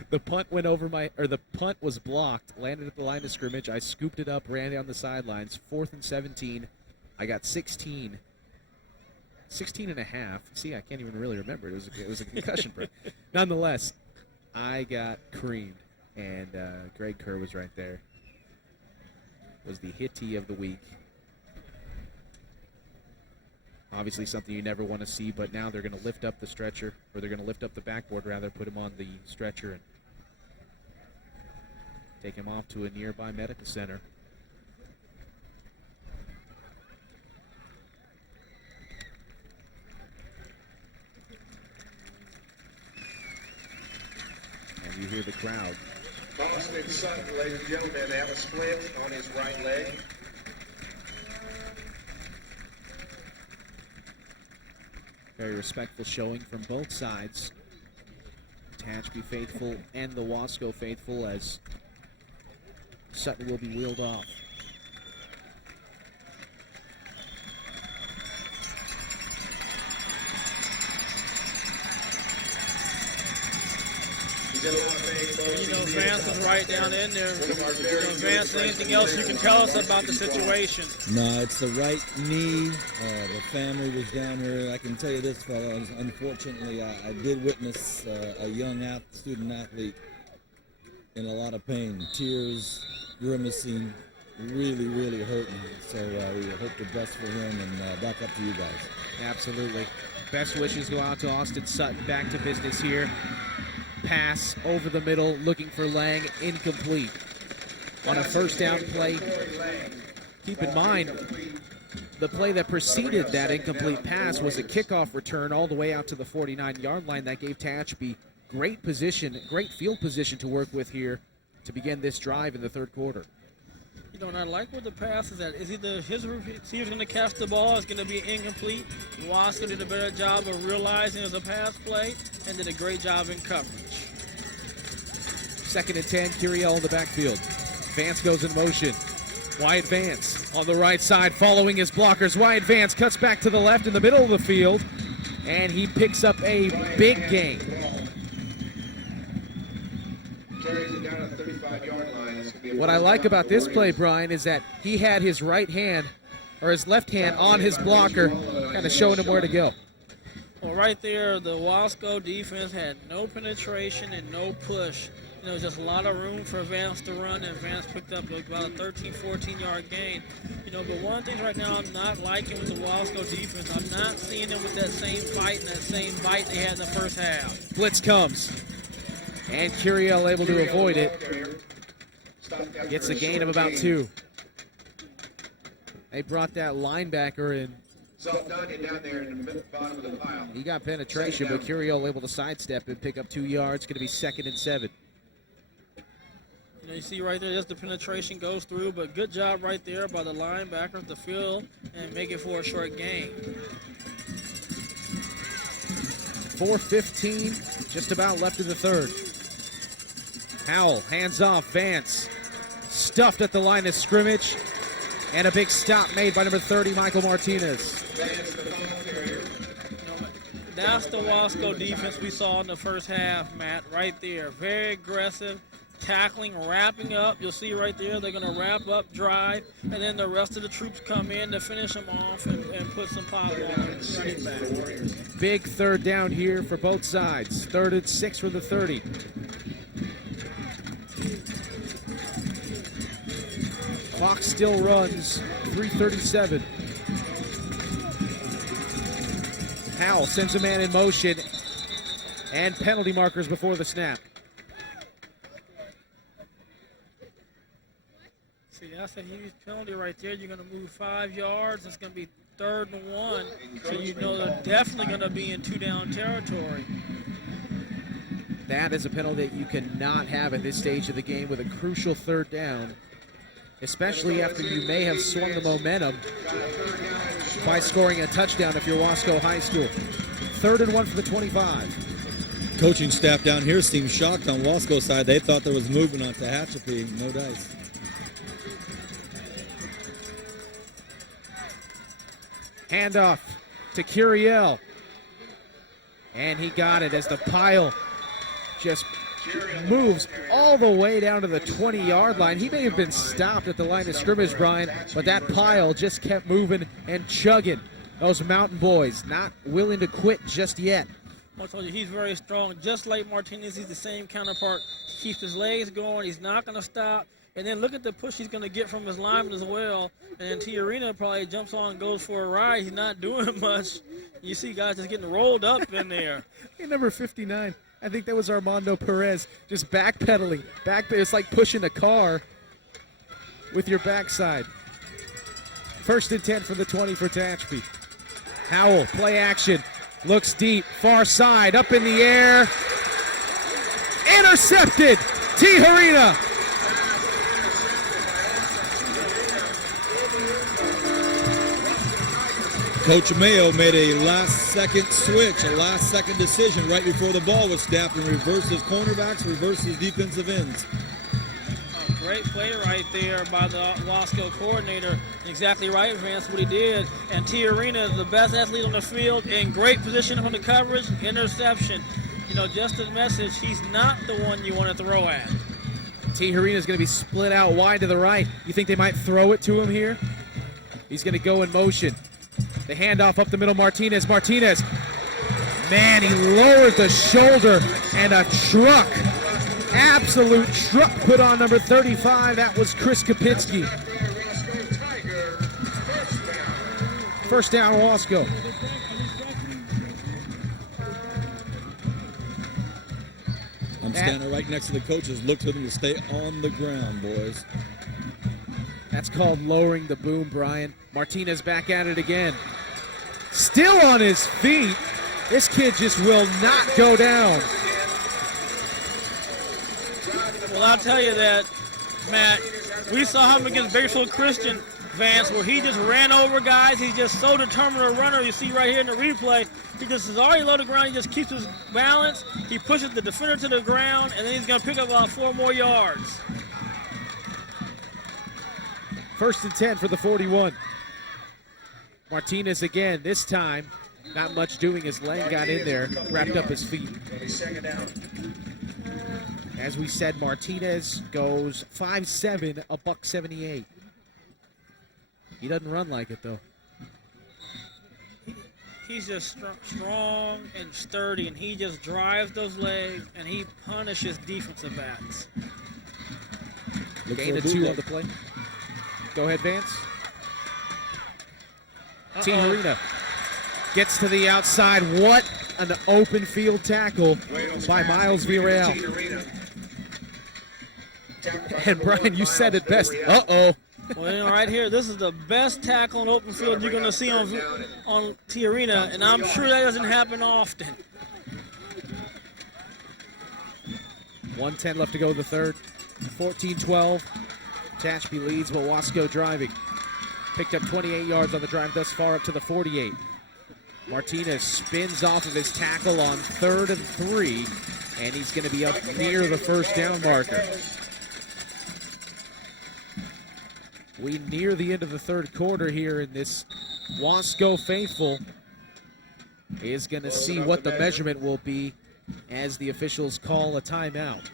The punt went over the punt was blocked, landed at the line of scrimmage. I scooped it up, ran down the sidelines. 4th and 17. I got 16 and a half. See, I can't even really remember. It was a concussion break. Nonetheless, I got creamed, and Greg Kerr was right there. Was the hittee of the week. Obviously something you never want to see, but now they're going to lift up the stretcher, or they're going to lift up the backboard rather, put him on the stretcher and take him off to a nearby medical center. And you hear the crowd. Austin Sutton, ladies and gentlemen, they have a splint on his right leg. Very respectful showing from both sides. Tehachapi faithful and the Wasco faithful as Sutton will be wheeled off. Vance is right down in there. Vance, anything else you can tell us about the situation? No, it's the right knee. The family was down here. I can tell you this, fellas. Unfortunately, I did witness a young student athlete in a lot of pain. Tears, grimacing, really, really hurting. So we hope the best for him, and back up to you guys. Absolutely. Best wishes go out to Austin Sutton. Back to business here. Pass over the middle, looking for Lange, incomplete. On a first down play, keep in mind, the play that preceded that incomplete pass was a kickoff return all the way out to the 49-yard line. That gave Tehachapi great position, great field position to work with here to begin this drive in the third quarter. And I like where the pass is at. Is either his receiver's going to catch the ball, it's going to be incomplete. Wasco did a better job of realizing it was a pass play and did a great job in coverage. 2nd and 10, Curiel in the backfield. Vance goes in motion. Wyatt Vance on the right side following his blockers. Wyatt Vance cuts back to the left in the middle of the field, and he picks up a big gain. Carries it down to the 35-yard line. It's gonna be a What I like about this play, Brian, is that he had his right hand, or his left hand on his blocker, kind of showing him where to go. Well, right there, the Wasco defense had no penetration and no push. Just a lot of room for Vance to run, and Vance picked up about a 13, 14-yard gain. But one thing right now I'm not liking with the Wasco defense, I'm not seeing them with that same fight and that same bite they had in the first half. Blitz comes, and Curiel able to avoid it. Gets a gain of about 2. They brought that linebacker in. Down there in the bottom of the pile. He got penetration, but Curiel able to sidestep and pick up 2 yards. Going to be 2nd and 7. You see right there, just the penetration goes through, but good job right there by the linebackers to fill and make it for a short gain. 4:15, just about left in the third. Howell hands off. Vance stuffed at the line of scrimmage, and a big stop made by number 30, Michael Martinez. That's the Wasco defense we saw in the first half, Matt, right there. Very aggressive. Tackling, wrapping up. You'll see right there, they're going to wrap up, drive, and then the rest of the troops come in to finish them off and put some pop on them. Big third down here for both sides. 3rd and 6 for the 30. Clock still runs. 3:37. Howell sends a man in motion, and penalty markers before the snap. See, that's a huge penalty right there. You're going to move 5 yards. It's going to be 3rd and 1. So you know they're definitely going to be in 2-down territory. That is a penalty that you cannot have at this stage of the game with a crucial 3rd down, especially after you may have swung the momentum by scoring a touchdown if you're Wasco High School. 3rd and 1 for the 25. Coaching staff down here seems shocked on Wasco side. They thought there was movement on Tehachapi. No dice. Handoff to Curiel. And he got it as the pile just moves all the way down to the 20-yard line. He may have been stopped at the line of scrimmage, Brian, but that pile just kept moving and chugging. Those Mountain boys not willing to quit just yet. I told you, he's very strong. Just like Martinez, he's the same counterpart. He keeps his legs going. He's not going to stop. And then look at the push he's going to get from his lineman as well. And then Tiarina probably jumps on and goes for a ride. He's not doing much. You see guys just getting rolled up in there. Hey, number 59, I think that was Armando Perez, just backpedaling. It's like pushing a car with your backside. 1st and 10 from the 20 for Tehachapi. Howell, play action, looks deep, far side, up in the air. Intercepted, Tiarina. Coach Mayo made a last-second switch, a last-second decision right before the ball was snapped and reversed his cornerbacks, reversed his defensive ends. A great play right there by the Wasco coordinator. Exactly right, Vance, what he did. And Tiarina is the best athlete on the field, in great position from the coverage, interception. Just a message, he's not the one you want to throw at. Tiarina is going to be split out wide to the right. You think they might throw it to him here? He's going to go in motion. The handoff up the middle, Martinez. Man, he lowered the shoulder, and a truck, absolute truck put on number 35. That was Kris Kaptizke. 1st down, Wasco. I'm standing right next to the coaches. Look to them to stay on the ground, boys. That's called lowering the boom, Brian. Martinez back at it again. Still on his feet. This kid just will not go down. Well, I'll tell you that, Matt, we saw him against Bakersfield Christian, Vance, where he just ran over guys. He's just so determined a runner. You see right here in the replay, he just is already low to the ground. He just keeps his balance. He pushes the defender to the ground, and then he's going to pick up about 4 more yards. First and 10 for the 41. Martinez again, this time not much doing as Lange got in there, wrapped up his feet. As we said, Martinez goes 5'7", $178. He doesn't run like it, though. He's just strong and sturdy, and he just drives those legs, and he punishes defensive backs. Gain of 2 on the play. Go ahead, Vance. Tehachapi gets to the outside. What an open field tackle by Miles Villarreal. And Brian, you said it best. Uh-oh. Well, you know, right here, this is the best tackle in open field you're going to see on Tehachapi, and I'm sure that doesn't happen often. 1:10 left to go the third. 14-12. Tehachapi leads, but Wasco driving. Picked up 28 yards on the drive thus far up to the 48. Martinez spins off of his tackle on 3rd and 3, and he's going to be up near the first down marker. We near the end of the third quarter here, and this Wasco faithful is going to see what the measurement will be as the officials call a timeout.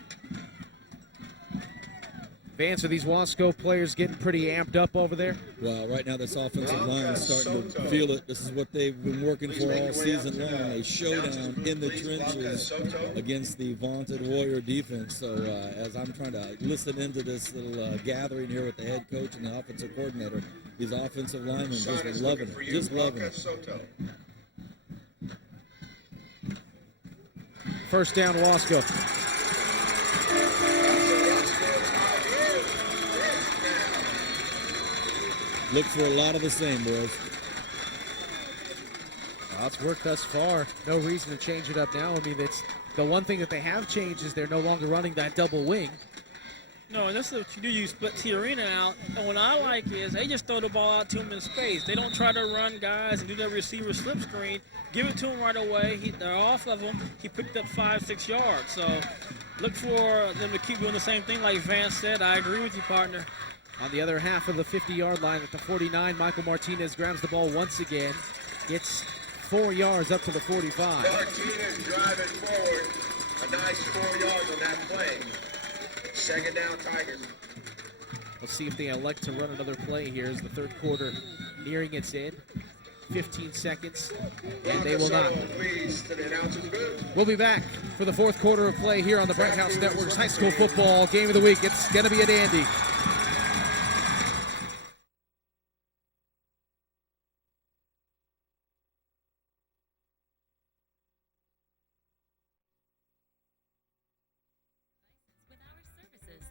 Vance, are these Wasco players getting pretty amped up over there? Well, right now this offensive line is starting to feel it. This is what they've been working for all season long, a showdown in the trenches against the vaunted Warrior defense. So as I'm trying to listen into this little gathering here with the head coach and the offensive coordinator, these offensive linemen just loving it, just loving it. First down, Wasco. Look for a lot of the same, boys. Well, it's worked thus far. No reason to change it up now. I mean, it's the one thing that they have changed is they're no longer running that double wing. No, and this is what you do. You split Tehachapi out. And what I like is they just throw the ball out to him in space. They don't try to run guys and do that receiver slip screen. Give it to him right away. They're off of him. He picked up 5-6 yards. So look for them to keep doing the same thing like Vance said. I agree with you, partner. On the other half of the 50-yard line at the 49, Michael Martinez grabs the ball once again. Gets 4 yards up to the 45. Martinez driving forward. A nice 4 yards on that play. Second down, Tigers. We'll see if they elect to run another play here as the third quarter nearing its end. 15 seconds, and they will not. We'll be back for the fourth quarter of play here on the Bright House Network's High School Football Game of the Week. It's going to be a dandy.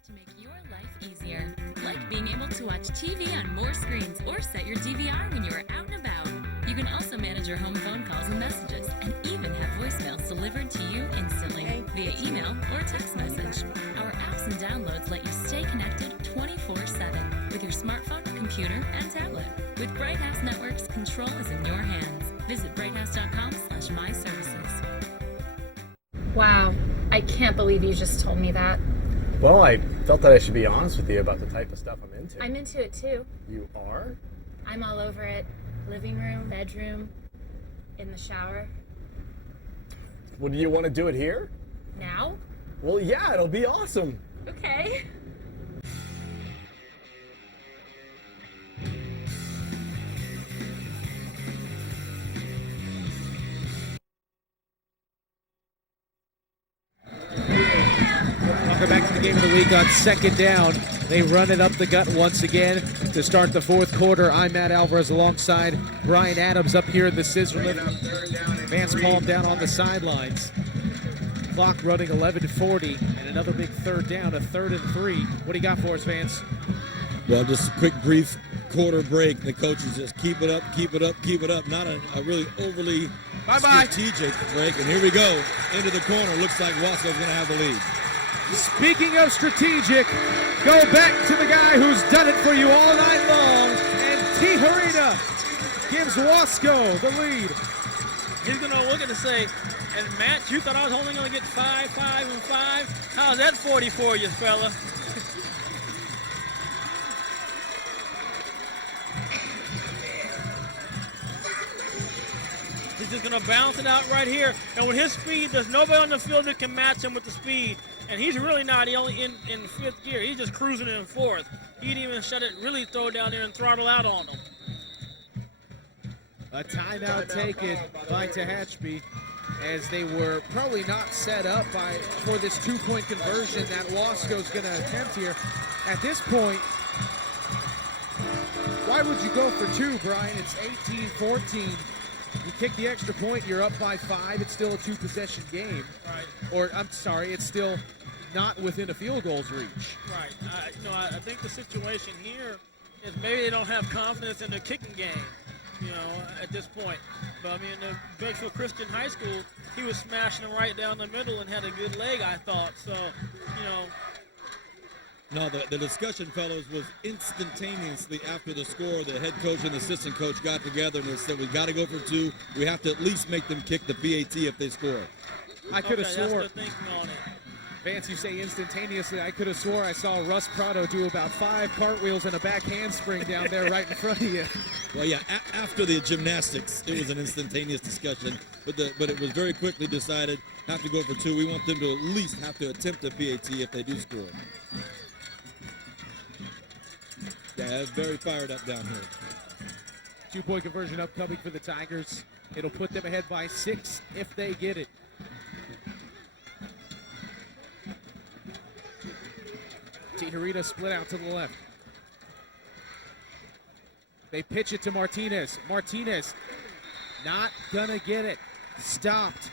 To make your life easier, like being able to watch TV on more screens or set your DVR when you are out and about. You can also manage your home phone calls and messages, and even have voicemails delivered to you instantly via email or text message. Our apps and downloads let you stay connected 24/7 with your smartphone, computer, and tablet. With Bright House Networks, control is in your hands. Visit brighthouse.com/myservices. Wow, I can't believe you just told me that. Well, I felt that I should be honest with you about the type of stuff I'm into. I'm into it too. You are? I'm all over it. Living room, bedroom, in the shower. Well, do you want to do it here? Now? Well, yeah, it'll be awesome. Okay. Welcome back to the Game of the Week on second down. They run it up the gut once again to start the fourth quarter. I'm Matt Alvarez alongside Brian Adams up here in the scissor lift. Vance palm down on the sidelines. Clock running 11:40 and another big third down, a 3rd and 3. What do you got for us, Vance? Well, just a quick, brief quarter break. The coaches just keep it up, keep it up, keep it up. Not a really overly strategic break. And here we go into the corner. Looks like Wasco's going to have the lead. Speaking of strategic, go back to the guy who's done it for you all night long, and Tehachapi gives Wasco the lead. He's going to look at it and say, and Matt, you thought I was only going to get 5, 5, and 5? How's that 40 for you, fella? He's just going to bounce it out right here. And with his speed, there's nobody on the field that can match him with the speed. And he's really not. He only in fifth gear. He's just cruising in fourth. He didn't even really throw down there and throttle out on him. A timeout taken by Tehachapi, as they were probably not set up for this two-point conversion that Wasco's going to attempt here. At this point, why would you go for two, Brian? It's 18-14. You kick the extra point, you're up by 5. It's still a two-possession game. Right. Or, I'm sorry, it's still not within a field goal's reach. Right. I think the situation here is maybe they don't have confidence in their kicking game, at this point. But, I mean, in Bakersfield Christian High School, he was smashing them right down the middle and had a good leg, I thought. So, No, the discussion, fellows, was instantaneously after the score. The head coach and the assistant coach got together and they said, we got to go for 2. We have to at least make them kick the PAT if they score. I could have swore. That's the thinking on it. Vance, you say instantaneously. I could have swore I saw Russ Prado do about 5 cartwheels and a back handspring down there right in front of you. Well, yeah, after the gymnastics, it was an instantaneous discussion, but it was very quickly decided, have to go for 2. We want them to at least have to attempt a PAT if they do score. Yeah, very fired up down here. 2-point conversion upcoming for the Tigers. It'll put them ahead by 6 if they get it. Tehachapi split out to the left. They pitch it to Martinez. Martinez not gonna get it. Stopped.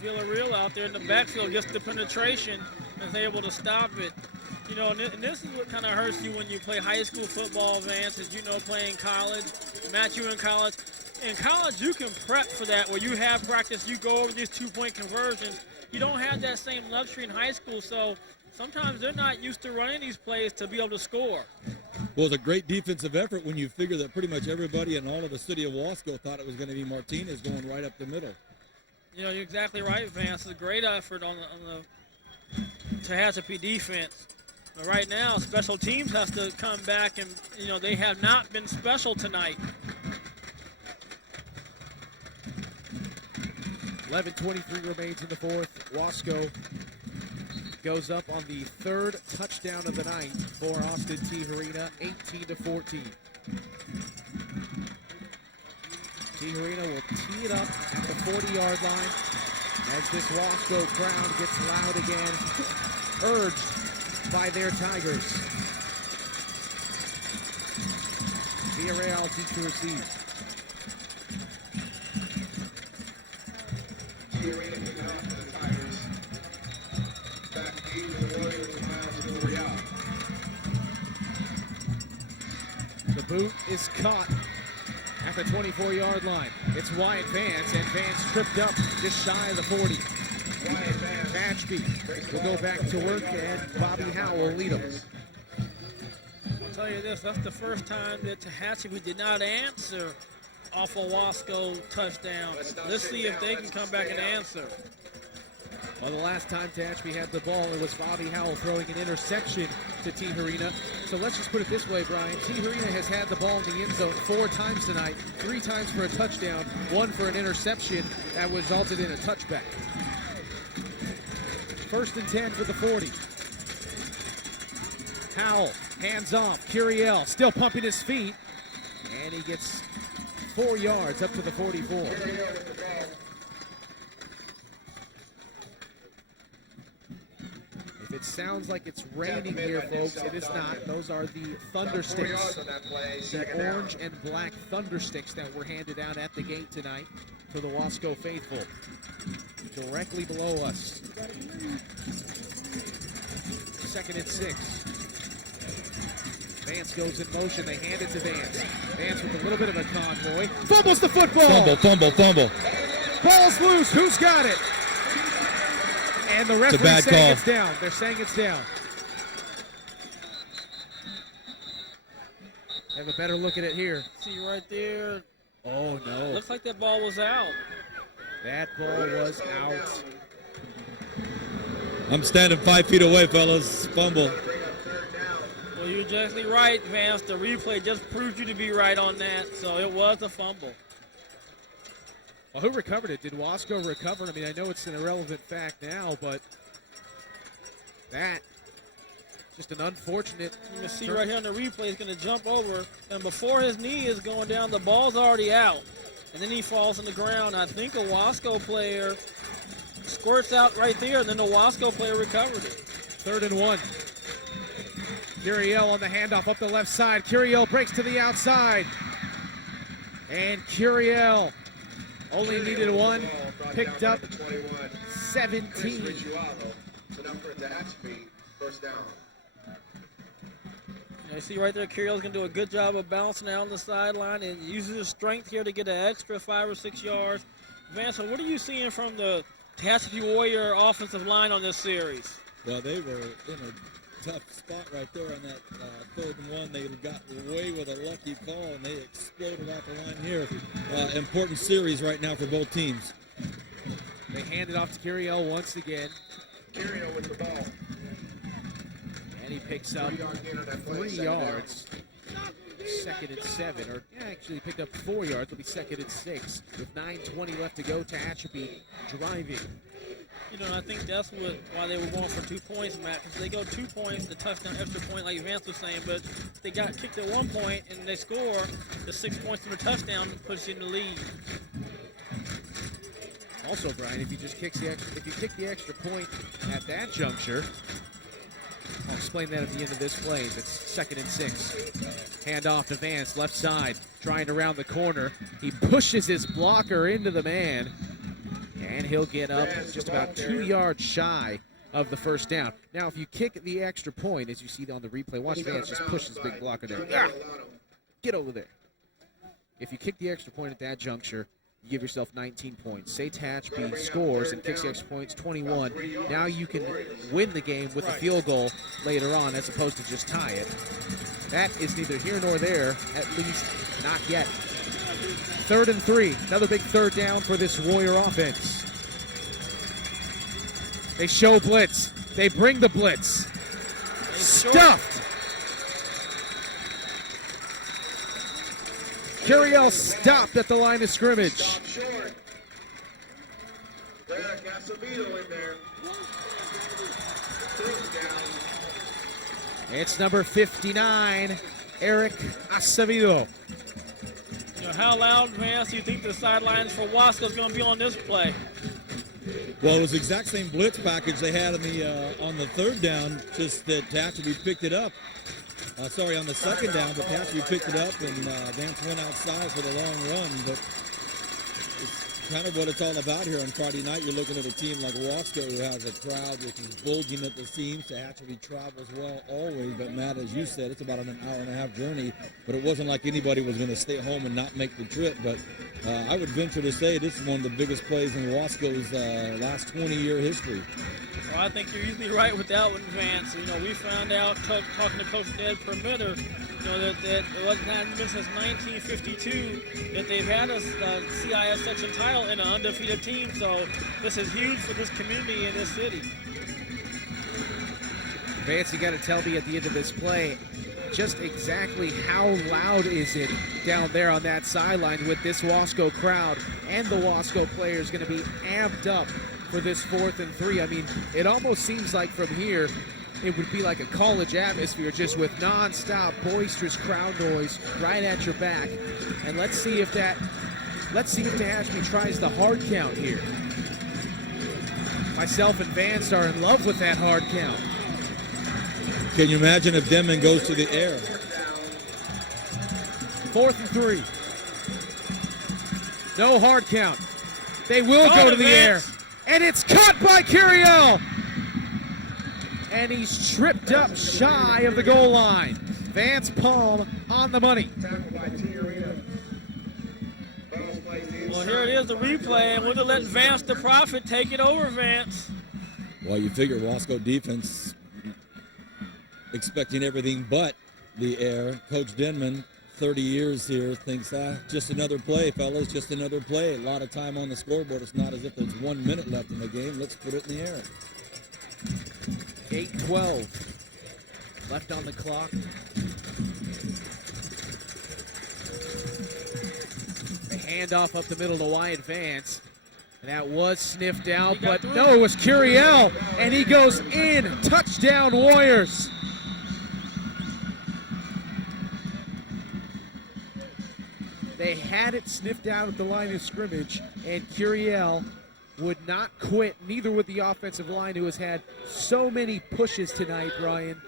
Villarreal out there in the backfield gets the penetration and is able to stop it. And this is what kind of hurts you when you play high school football, Vance, as playing college. Matt, you in college. In college, you can prep for that where you have practice. You go over these 2-point conversions. You don't have that same luxury in high school, so sometimes they're not used to running these plays to be able to score. Well, it was a great defensive effort when you figure that pretty much everybody in all of the city of Wasco thought it was going to be Martinez going right up the middle. You're exactly right, Vance. It's a great effort on the Tehachapi defense. But right now, special teams has to come back, and, they have not been special tonight. 11:23 remains in the fourth. Wasco goes up on the 3rd touchdown of the night for Austin Tehachapi, 18-14. Tehachapi will tee it up at the 40-yard line as this Wasco crowd gets loud again, urged by their Tigers. Villarreal to receive. The boot is caught at the 24-yard line. It's Wyatt Vance, and Vance tripped up just shy of the 40. Tehachapi will go back to work, and Bobby Howell will lead them. I'll tell you this, that's the first time that Tehachapi did not answer off a Wasco touchdown. Let's see if they can come back and answer. Well, the last time Tehachapi had the ball, it was Bobby Howell throwing an interception to Tehachapi. So let's just put it this way, Brian. Tehachapi has had the ball in the end zone 4 times tonight, 3 times for a touchdown, 1 for an interception that resulted in a touchback. 1st and 10 for the 40. Howell, hands off. Curiel still pumping his feet, and he gets 4 yards up to the 44. If it sounds like it's raining here, folks, it is not. Those are the thunder sticks, the orange and black thunder sticks that were handed out at the gate tonight for the Wasco faithful. Directly below us. 2nd and 6. Vance goes in motion. They hand it to Vance. Vance with a little bit of a convoy. Fumbles the football. Fumble. Ball's loose. Who's got it? And the referee's saying it's down. They're saying it's down. Have a better look at it here. See right there. Oh, no. Looks like that ball was out. That ball was out. I'm standing 5 feet away, fellas. Fumble. Well, you're exactly right, Vance. The replay just proved you to be right on that, so it was a fumble. Well, who recovered it? Did Wasco recover it? I mean, I know it's an irrelevant fact now, but that, just an unfortunate. You can see right here on the replay, he's going to jump over, and before his knee is going down, the ball's already out. And then he falls on the ground. I think a Wasco player squirts out right there, and then the Wasco player recovered it. 3rd and 1. Curiel on the handoff up the left side. Curiel breaks to the outside. And Curiel only needed one. Picked up 17. First down. You see right there, Curiel's going to do a good job of bouncing out on the sideline and uses his strength here to get an extra 5 or 6 yards. Vance, what are you seeing from the Tehachapi Warrior offensive line on this series? Well, they were in a tough spot right there on that 3rd and 1. They got away with a lucky call, and they exploded off the line here. Important series right now for both teams. They hand it off to Curiel once again. Curiel with the ball. And he picks up 3 yards. 2nd and 7, or actually he picked up 4 yards. It'll be 2nd and 6 with 9:20 left to go. Tehachapi driving. You know, I think that's why they were going for 2 points, Matt, because they go 2 points, the touchdown, extra point, like Vance was saying, but they got kicked at 1 point and they score the 6 points from the touchdown, puts you in the lead. Also, Brian, if you kick the extra point at that juncture, I'll explain that at the end of this play. It's 2nd and 6. Hand off to Vance, left side, trying around the corner. He pushes his blocker into the man, and he'll get up just about 2 yards shy of the first down. Now, if you kick the extra point, as you see on the replay, watch Vance just push his big blocker there. Get over there. If you kick the extra point at that juncture, you give yourself 19 points. Say Tehachapi scores and kicks the extra points, 21. Now you can win the game with a field goal later on as opposed to just tie it. That is neither here nor there, at least not yet. 3rd and 3. Another big 3rd down for this Warrior offense. They show blitz. They bring the blitz. Stuffed. Curiel stopped at the line of scrimmage. Stop short. There, got Acevedo in there. 3rd down. It's number 59, Erik Acevedo. You know, how loud, Vance, do you think the sidelines for Wasco is going to be on this play? Well, it was the exact same blitz package they had on the 3rd down, just that Tehachapi picked it up. On the 2nd down, but Tehachapi picked it up, and Vance went outside for the long run. But it's kind of what it's all about here on Friday night. You're looking at a team like Wasco who has a crowd which is bulging at the seams. Tehachapi travels well always, but Matt, as you said, it's about an hour-and-a-half journey. But it wasn't like anybody was going to stay home and not make the trip. But I would venture to say this is one of the biggest plays in Wasco's last 20-year history. Well, I think you're usually right with that one, Vance. You know, we found out talking to Coach Ned Permitter, you know, that it wasn't been since 1952 that they've had a CIS section title in an undefeated team. So this is huge for this community in this city. Vance, you got to tell me at the end of this play, just exactly how loud is it down there on that sideline with this Wasco crowd and the Wasco players going to be amped up for this 4th and 3. I mean, it almost seems like from here it would be like a college atmosphere, just with non-stop boisterous crowd noise right at your back. And let's see if Tehachapi tries the hard count here. Myself and Vance are in love with that hard count. Can you imagine if Denman goes to the air? 4th and 3. No hard count. They will go to the air. And it's caught by Curiel. And he's tripped up shy of the goal line. Vance Palm on the money. Well, here it is, the replay, and we'll just let Vance the Prophet take it over, Vance. Well, you figure Wasco defense expecting everything but the air. Coach Denman, 30 years here, thinks, just another play, fellas, just another play. A lot of time on the scoreboard. It's not as if there's 1 minute left in the game. Let's put it in the air. 8:12 left on the clock. They handoff up the middle to Wyatt Vance. And that was sniffed out, but no, it was Curiel, and he goes in. Touchdown, Warriors. They had it sniffed out at the line of scrimmage, and Curiel would not quit, neither would the offensive line, who has had so many pushes tonight, Brian.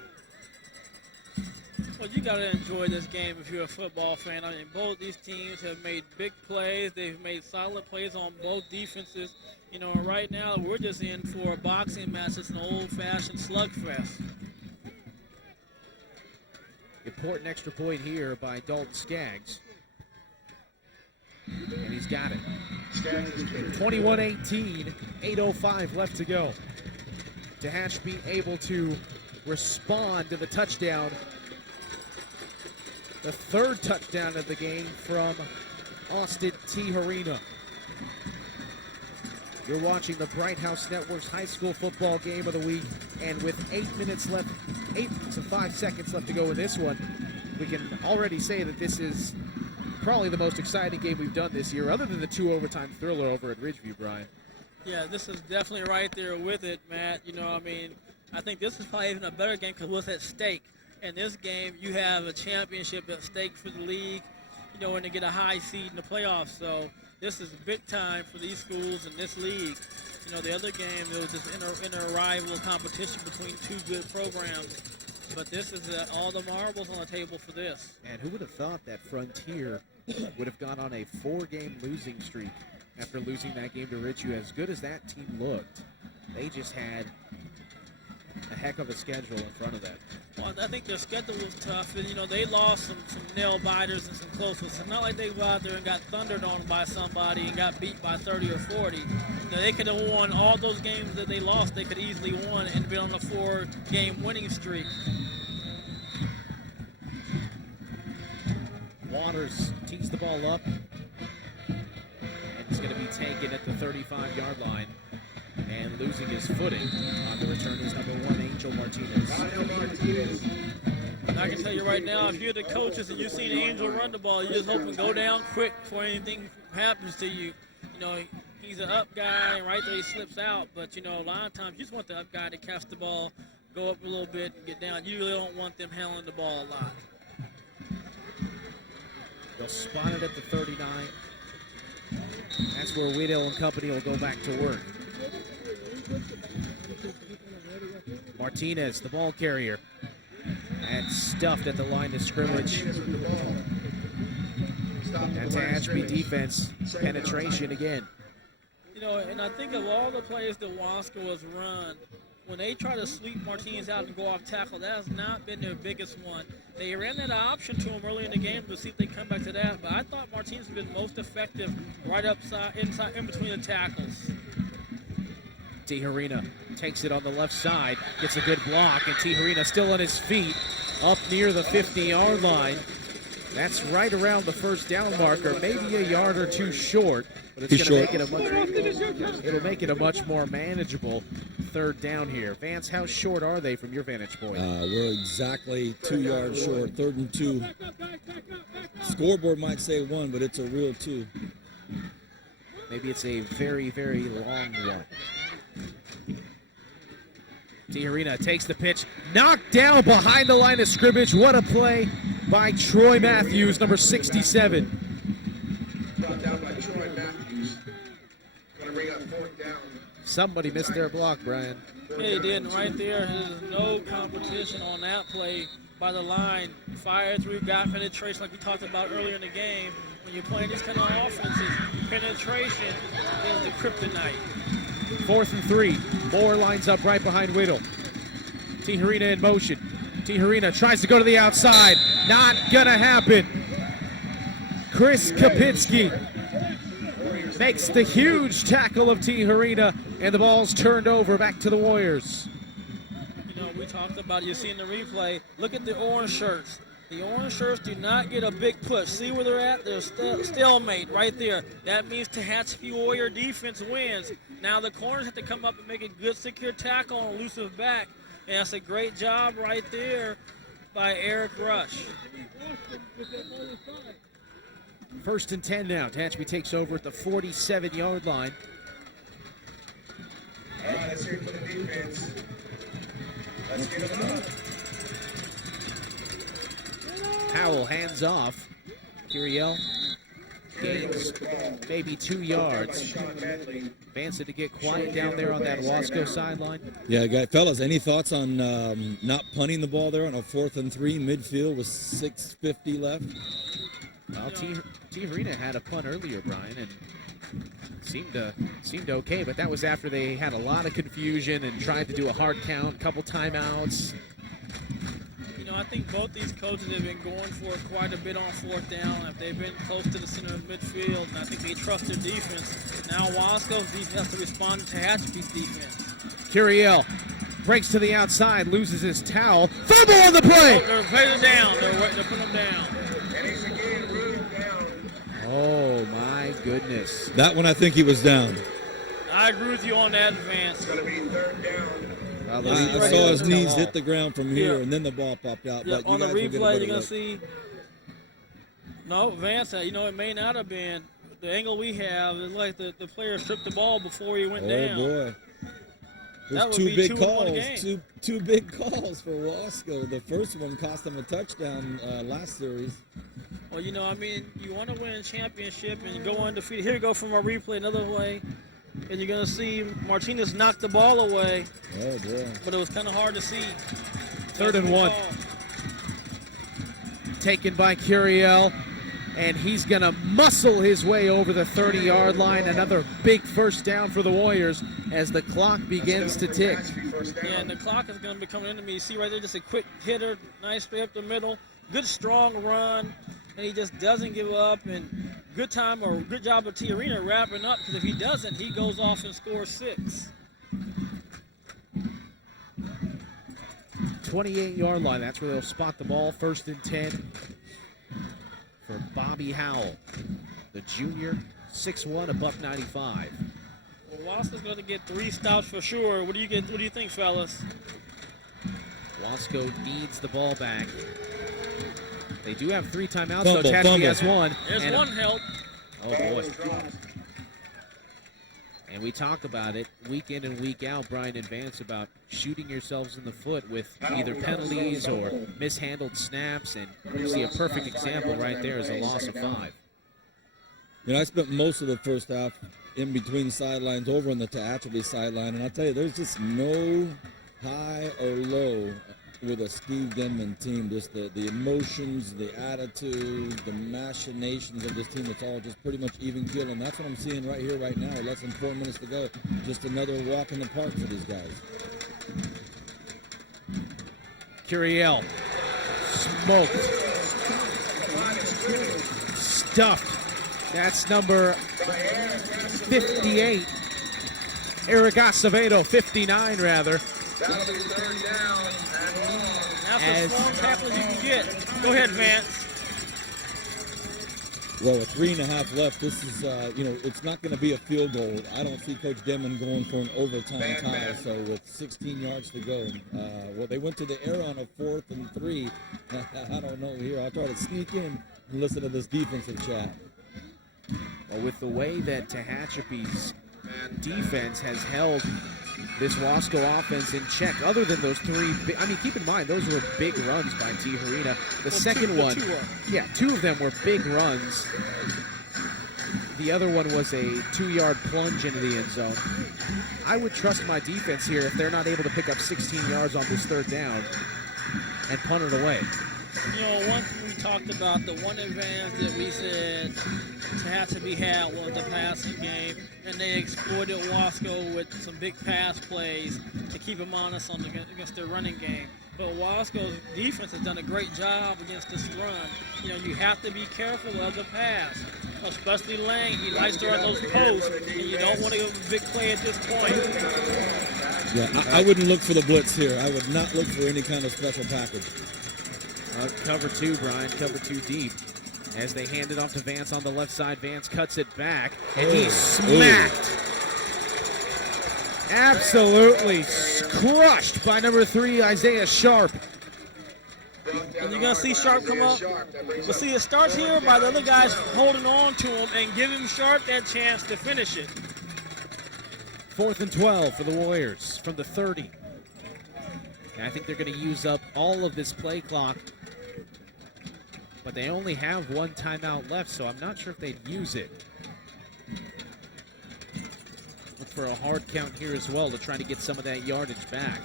Well, you got to enjoy this game if you're a football fan. I mean, both these teams have made big plays. They've made solid plays on both defenses. You know, right now we're just in for a boxing match. It's an old-fashioned slugfest. Important extra point here by Dalton Skaggs. And he's got it. 21-18, 8:05 left to go. Tehachapi able to respond to the touchdown. The third touchdown of the game from Austin Tehachapi. You're watching the Bright House Network's high school football game of the week, and with 8 minutes and 5 seconds left to go in this one, we can already say that this is probably the most exciting game we've done this year, other than the 2 overtime thriller over at Ridgeview, Brian. Yeah, this is definitely right there with it, Matt. You know, I mean, I think this is probably even a better game because what's at stake. In this game, you have a championship at stake for the league, you know, and to get a high seed in the playoffs. So this is big time for these schools in this league. You know, the other game, there was this inter-rival competition between two good programs. But this is all the marbles on the table for this. And who would have thought that Frontier would have gone on a 4-game losing streak after losing that game to Ridgeview? As good as that team looked, they just had a heck of a schedule in front of them. Well, I think their schedule was tough, and, you know, they lost some nail-biters and some close ones. It's not like they go out there and got thundered on by somebody and got beat by 30 or 40. You know, they could have won all those games that they lost. They could easily won and been on a 4-game winning streak. Waters tees the ball up, and it's going to be taken at the 35-yard line. And losing his footing on the return is number 1, Angel Martinez. And I can tell you right now, if you're the coaches and you've seen Angel run the ball, you just hope and go down quick before anything happens to you. You know, he's an up guy, and right there he slips out. But, you know, a lot of times you just want the up guy to catch the ball, go up a little bit, and get down. You really don't want them handling the ball a lot. They'll spot it at the 39. That's where Wheathill and company will go back to work. Martinez, the ball carrier, and stuffed at the line of scrimmage. And Tehachapi defense, penetration again. You know, and I think of all the plays that Wasco has run, when they try to sweep Martinez out and go off tackle, that has not been their biggest one. They ran that option to him early in the game to see if they come back to that, but I thought Martinez has been most effective right upside, inside, in between the tackles. Tehachapi takes it on the left side, gets a good block, and Tehachapi still on his feet up near the 50-yard line. That's right around the first down marker, maybe a yard or two short, but it's going to make it a much more manageable third down here. Vance, how short are they from your vantage point? We're exactly 2 yards short, 3rd and 2. Scoreboard might say 1, but it's a real 2. Maybe it's a very, very long one. Tehachapi takes the pitch, knocked down behind the line of scrimmage. What a play by Troy Mathews, number 67. Brought down by Troy Mathews. Going to bring up 4th down. Somebody missed their block, Brian. Yeah, he did, and right there, there's no competition on that play by the line. Fire through, got penetration like we talked about earlier in the game. When you're playing these kind of offenses, penetration is the kryptonite. 4th and 3. Moore lines up right behind Whittle. Tehachapi in motion. Tehachapi tries to go to the outside. Not gonna happen. Kris Kaptizke makes the huge tackle of Tehachapi, and the ball's turned over back to the Warriors. You know, we talked about it. You see in the replay, look at the orange shirts. The orange shirts do not get a big push. See where they're at? They're stalemate right there. That means Tehachapi Warrior defense wins. Now the corners have to come up and make a good secure tackle on elusive back. And that's a great job right there by Erik Rush. First and 10 now. Tehachapi takes over at the 47-yard line. All right, let's hear it for the defense. Let's get them up. Howell hands off. Curiel gains maybe 2 yards. Vance to get quiet down there on that Wasco sideline. Yeah, fellas, any thoughts on not punting the ball there on a 4th and 3 midfield with 6:50 left? Well, Tehachapi had a punt earlier, Brian, and seemed okay, but that was after they had a lot of confusion and tried to do a hard count, couple timeouts. You know, I think both these coaches have been going for it quite a bit on 4th down. If they've been close to the center of midfield, and I think they trust their defense. Now Wasco's defense has to respond to Tehachapi's defense. Curiel breaks to the outside, loses his towel. Fumble on the play! They're putting them down. They're putting them down. And he's again ruled down. Oh, my goodness. That one, I think he was down. I agree with you on that, Vance. It's going to be 3rd down. I saw his knees hit the ground from here, and then the ball popped out. Yeah, but you on the guys will get a replay, better you're going to look. see. No, Vance, it may not have been. The angle we have is like the player stripped the ball before he went down. Oh, boy. That There's would 2 be big 2 in one calls. game. Two big calls for Wasco. The first one cost them a touchdown last series. Well, you want to win a championship and you go undefeated. Here you go from our replay another way. And you're going to see Martinez knock the ball away. Oh, boy. But it was kind of hard to see. 3rd and 1. Taken by Curiel. And he's going to muscle his way over the 30-yard line. Another big first down for the Warriors as the clock begins to tick. Yeah, and the clock is going to be coming into me. You see right there, just a quick hitter, nice straight up the middle. Good, strong run. And he just doesn't give up. And good job of Tehachapi wrapping up, because if he doesn't, he goes off and scores 6. 28-yard line. That's where they'll spot the ball. 1st and 10 for Bobby Howell, the junior, 6'1", $195. Well, Wasco's going to get 3 stops for sure. What do you think, fellas? Wasco needs the ball back. They do have 3 timeouts, Fumble, so Tehachapi has 1. There's and 1 help. Oh, boy. And we talk about it week in and week out, Brian and Vance, about shooting yourselves in the foot with either penalties or mishandled snaps, and you see a perfect example right there is a loss of 5. I spent most of the first half in between sidelines over on the Tehachapi sideline, and I'll tell you, there's just no high or low with a Steve Denman team. Just the emotions, the attitude, the machinations of this team, it's all just pretty much even keel, and that's what I'm seeing right here, right now. Less than 4 minutes to go. Just another walk in the park for these guys. Curiel, smoked, stuffed. That's number 58. Erik Acevedo, 59 rather. That'll be 3rd down. That's as strong tackle as you can get. Go ahead, Vance. Well, with 3.5 left, this is, it's not going to be a field goal. I don't see Coach Denman going for an overtime tie. So with 16 yards to go, they went to the air on a 4th and 3. I don't know here. I'll try to sneak in and listen to this defensive chat. Well, with the way that Tehachapi's defense has held this Wasco offense in check, other than those 3, keep in mind, those were big runs by Tehachapi. The second one, 2 of them were big runs. The other one was a 2-yard plunge into the end zone. I would trust my defense here if they're not able to pick up 16 yards on this 3rd down and punt it away. One thing we talked about, the one advantage that we said Tehachapi had was the passing game, and they exploited Wasco with some big pass plays to keep them honest against their running game. But Wasco's defense has done a great job against this run. You have to be careful of the pass, especially Lange. He likes to run those posts, and you don't want to give a big play at this point. Yeah, I wouldn't look for the blitz here. I would not look for any kind of special package. Cover 2, Brian, cover 2 deep. As they hand it off to Vance on the left side, Vance cuts it back, and he's smacked. Absolutely crushed by number 3, Isaiah Sharp. And you're going to see Sharp come up. But see, it starts here by the other guys holding on to him and giving Sharp that chance to finish it. 4th and 12 for the Warriors from the 30. And I think they're going to use up all of this play clock. But they only have one timeout left, so I'm not sure if they'd use it. Look for a hard count here as well to try to get some of that yardage back.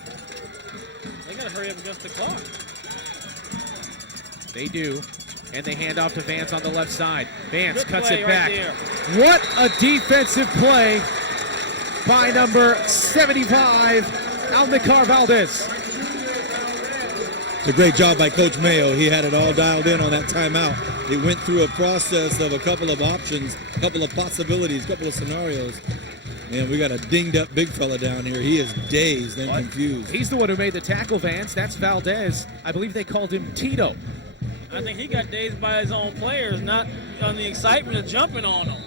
They got to hurry up against the clock. They do. And they hand off to Vance on the left side. Vance Good cuts play it back. right there. What a defensive play by number 75, Almacar Valdez. It's a great job by Coach Mayo. He had it all dialed in on that timeout. He went through a process of a couple of options, a couple of possibilities, a couple of scenarios. And we got a dinged up big fella down here. He is dazed and confused. He's the one who made the tackle, Vance. That's Valdez. I believe they called him Tito. I think he got dazed by his own players, not on the excitement of jumping on them.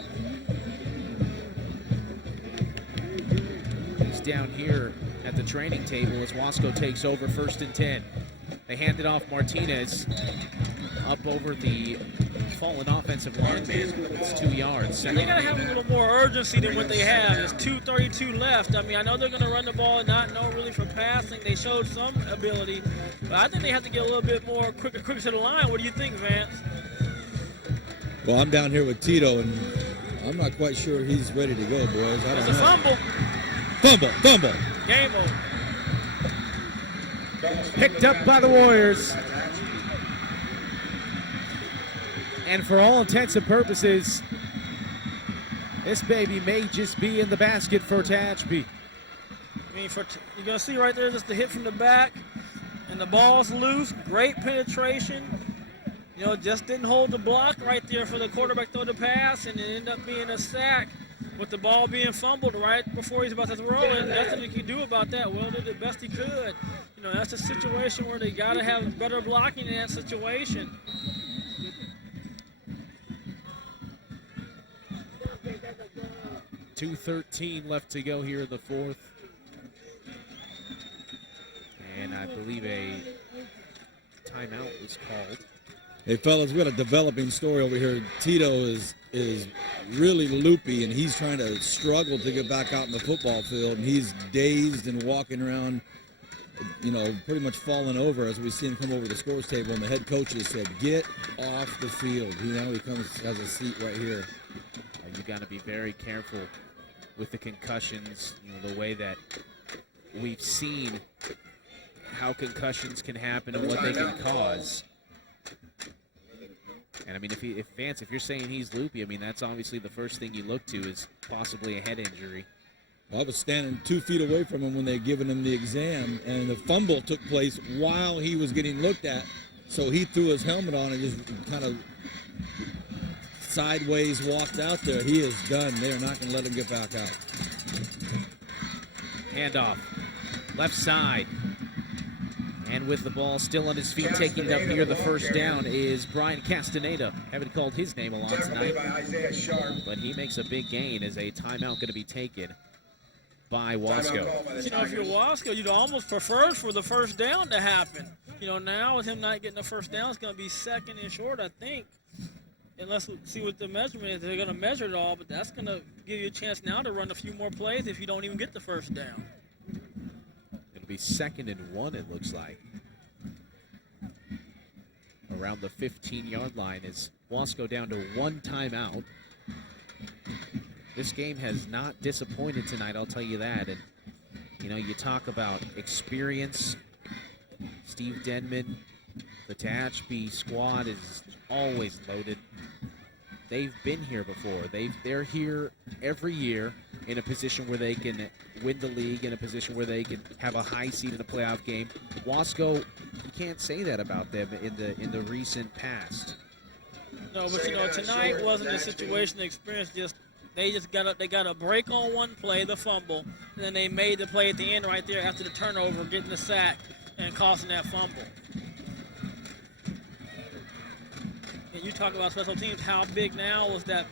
He's down here at the training table as Wasco takes over 1st and 10. They hand it off Martinez up over the fallen offensive lineman. It's 2 yards. They got to have a little more urgency than what they have. There's 2:32 left. I mean, I know they're going to run the ball and not know really for passing. They showed some ability, but I think they have to get a little bit more quicker to the line. What do you think, Vance? Well, I'm down here with Tito, and I'm not quite sure he's ready to go, boys. I don't It's a know. fumble. Fumble. Game over. Picked up by the Warriors. And for all intents and purposes, this baby may just be in the basket for Tehachapi. I mean, you're going to see right there just the hit from the back, and the ball's loose. Great penetration. You know, just didn't hold the block right there for the quarterback throw the pass, and it ended up being a sack with the ball being fumbled right before he's about to throw it. Nothing he can do about that. Will did the best he could. You know, that's a situation where they got to have better blocking in that situation. .213 left to go here in the 4th. And I believe a timeout was called. Hey, fellas, we got a developing story over here. Tito is really loopy, and he's trying to struggle to get back out in the football field, and he's dazed and walking around, you know, pretty much falling over as we see him come over the scores table, and the head coach has said, get off the field. He has a seat right here. You got to be very careful with the concussions, you know, the way that we've seen how concussions can happen and what they can cause. And I mean, if Vance, if you're saying he's loopy, I mean, that's obviously the first thing you look to is possibly a head injury. Well, I was standing 2 feet away from him when they given him the exam, and the fumble took place while he was getting looked at. So he threw his helmet on and just kind of sideways walked out there. He is done. They are not going to let him get back out. Handoff, left side. And with the ball still on his feet, taking it up near the first down is Brian Castaneda. Haven't called his name a lot tonight, but he makes a big gain as a timeout going to be taken by Wasco. You know, if you're Wasco, you'd almost prefer for the first down to happen. You know, now with him not getting the first down, it's going to be 2nd and short, I think. And let's see what the measurement is. They're going to measure it all, but that's going to give you a chance now to run a few more plays if you don't even get the first down. It'll be 2nd and 1, it looks like. Around the 15-yard line is Wasco down to 1 timeout. This game has not disappointed tonight, I'll tell you that. And, you know, you talk about experience. Steve Denman, the Tehachapi squad is always loaded. They've been here before. They're here every year in a position where they can win the league, in a position where they can have a high seed in a playoff game. Wasco, you can't say that about them in the recent past. No, but you know, tonight wasn't a situation to experience. They got a break on one play, the fumble, and then they made the play at the end right there after the turnover, getting the sack and causing that fumble. And you talk about special teams, how big now was that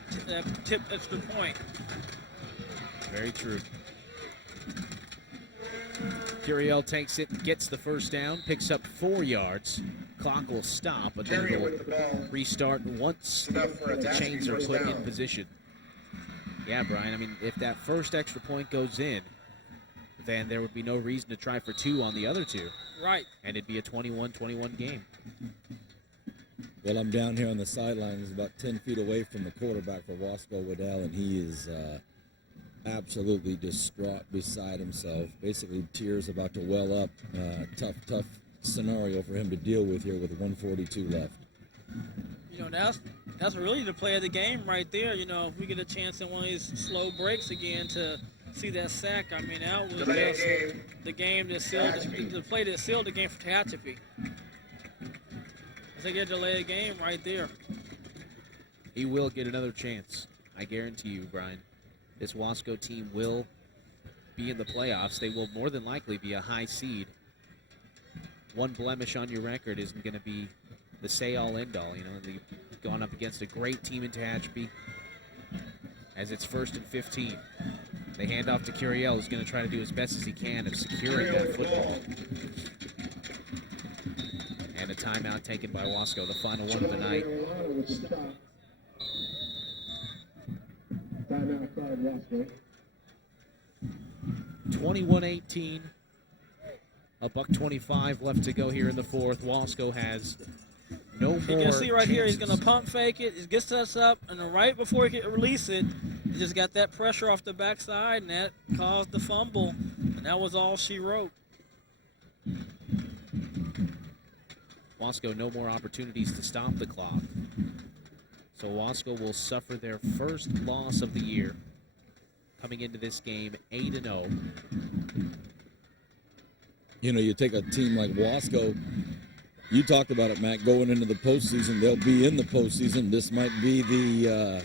tip extra point? Very true. Curiel takes it, gets the first down, picks up 4 yards. Clock will stop, but then Curiel will with the ball. restart once Enough for a the Tehachapi chains are first put in down. position. Yeah, Brian, I mean, if that first extra point goes in, then there would be no reason to try for 2 on the other 2. Right. And it'd be a 21-21 game. Well, I'm down here on the sidelines, about 10 feet away from the quarterback for Wasco Waddell, and he is absolutely distraught, beside himself. Basically, tears about to well up. Tough scenario for him to deal with here with 1:42 left. You know, that's really the play of the game right there. You know, if we get a chance in one of these slow breaks again to see that sack, I mean, that was Delay just game. the game that sealed the play that sealed the game for Tehachapi. They get a delay game right there. He will get another chance. I guarantee you, Brian. This Wasco team will be in the playoffs. They will more than likely be a high seed. One blemish on your record isn't going to be the say-all, end-all. You know, they've gone up against a great team in Tehachapi as it's 1st and 15. They hand off to Curiel, who's going to try to do as best as he can of securing that football. And a timeout taken by Wasco, the final one of the night. Timeout called Wasco. 21-18. A $1:25 left to go here in the 4th. Wasco has no more You can see right here, he's going chances. to pump fake it. He gets us up, and then right before he can release it, he just got that pressure off the backside, and that caused the fumble. And that was all she wrote. Wasco no more opportunities to stop the clock. So Wasco will suffer their first loss of the year. Coming into this game 8-0. You know, you take a team like Wasco, you talked about it, Matt, going into the postseason. They'll be in the postseason. This might be the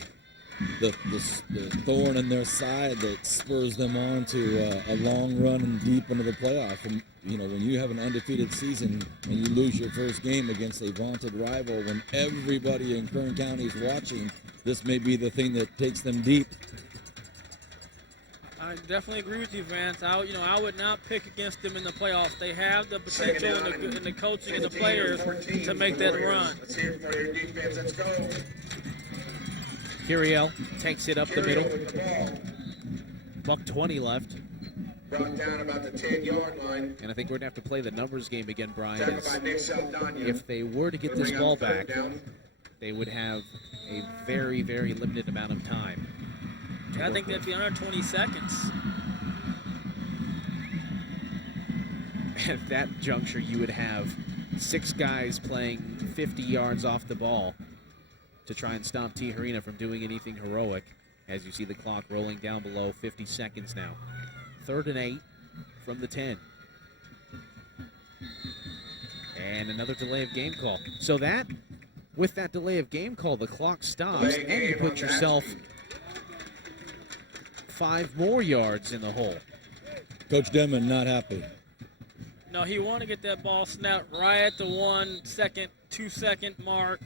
thorn in their side that spurs them on to a long run and deep into the playoff. And, you know, when you have an undefeated season and you lose your first game against a vaunted rival, when everybody in Kern County is watching, this may be the thing that takes them deep. I definitely agree with you, Vance. I would not pick against them in the playoffs. They have the potential and the coaching and the players to make that run. Let's hear it for your defense. Let's go. Curiel takes it up the middle. With the ball. $1:20 left. Brought down about the 10-yard line. And I think we're going to have to play the numbers game again, Brian. Tackled by Nick Saldana. If they were to get this Bring ball up third back, down. they would have a very, very limited amount of time. I think that'd be under 20 seconds. At that juncture, you would have 6 guys playing 50 yards off the ball to try and stop Teharina from doing anything heroic, as you see the clock rolling down below 50 seconds now. 3rd and 8 from the 10. And another delay of game call. So that, with that delay of game call, the clock stops, and you put yourself 5 more yards in the hole. Coach Denman not happy. No, he wanted to get that ball snapped right at the 1 second, 2 second mark,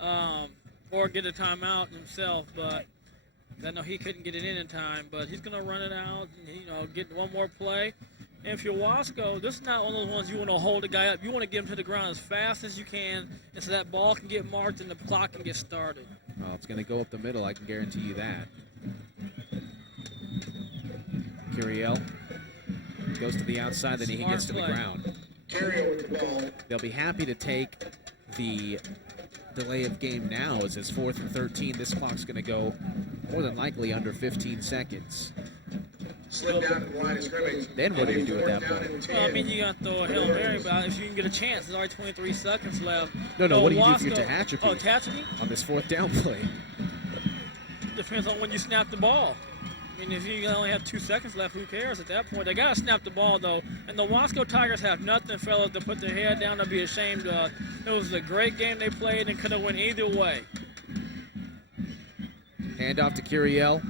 or get a timeout himself. But I know he couldn't get it in time. But he's going to run it out and, get one more play. And if you're Wasco, this is not one of those ones you want to hold a guy up. You want to get him to the ground as fast as you can, and so that ball can get marked and the clock can get started. Well, it's going to go up the middle, I can guarantee you that. Curiel goes to the outside, then he Smart gets to the play. ground. Curiel with the ball. They'll be happy to take the delay of game now as it's 4th and 13. This clock's going to go more than likely under 15 seconds. Slid down to the line of scrimmage. Then what do you do at that Fourth down point? and 10. Well, I mean, you got to throw a Hail Mary, but if you can get a chance, there's already 23 seconds left. No, what do you do if you're Wasco- Tehachapi? Oh, Tehachapi? On this 4th down play. Depends on when you snap the ball. I mean, if you only have 2 seconds left, who cares at that point? They got to snap the ball, though. And the Wasco Tigers have nothing, fellas, to put their head down to be ashamed of. It was a great game they played and could have went either way. Hand off to Curiel.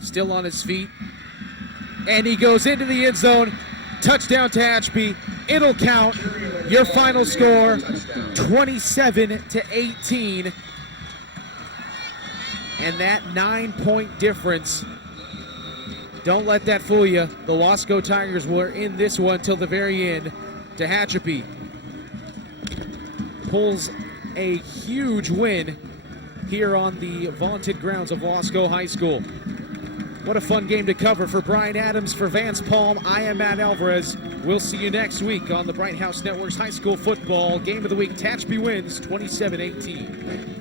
Still on his feet. And he goes into the end zone. Touchdown Tehachapi. It'll count. Your final score, 27-18. And that 9-point difference Don't let that fool you. The Wasco Tigers were in this one till the very end. Tehachapi pulls a huge win here on the vaunted grounds of Wasco High School. What a fun game to cover. For Brian Adams, for Vance Palm, I am Matt Alvarez. We'll see you next week on the Bright House Network's High School Football Game of the Week. Tehachapi wins 27-18.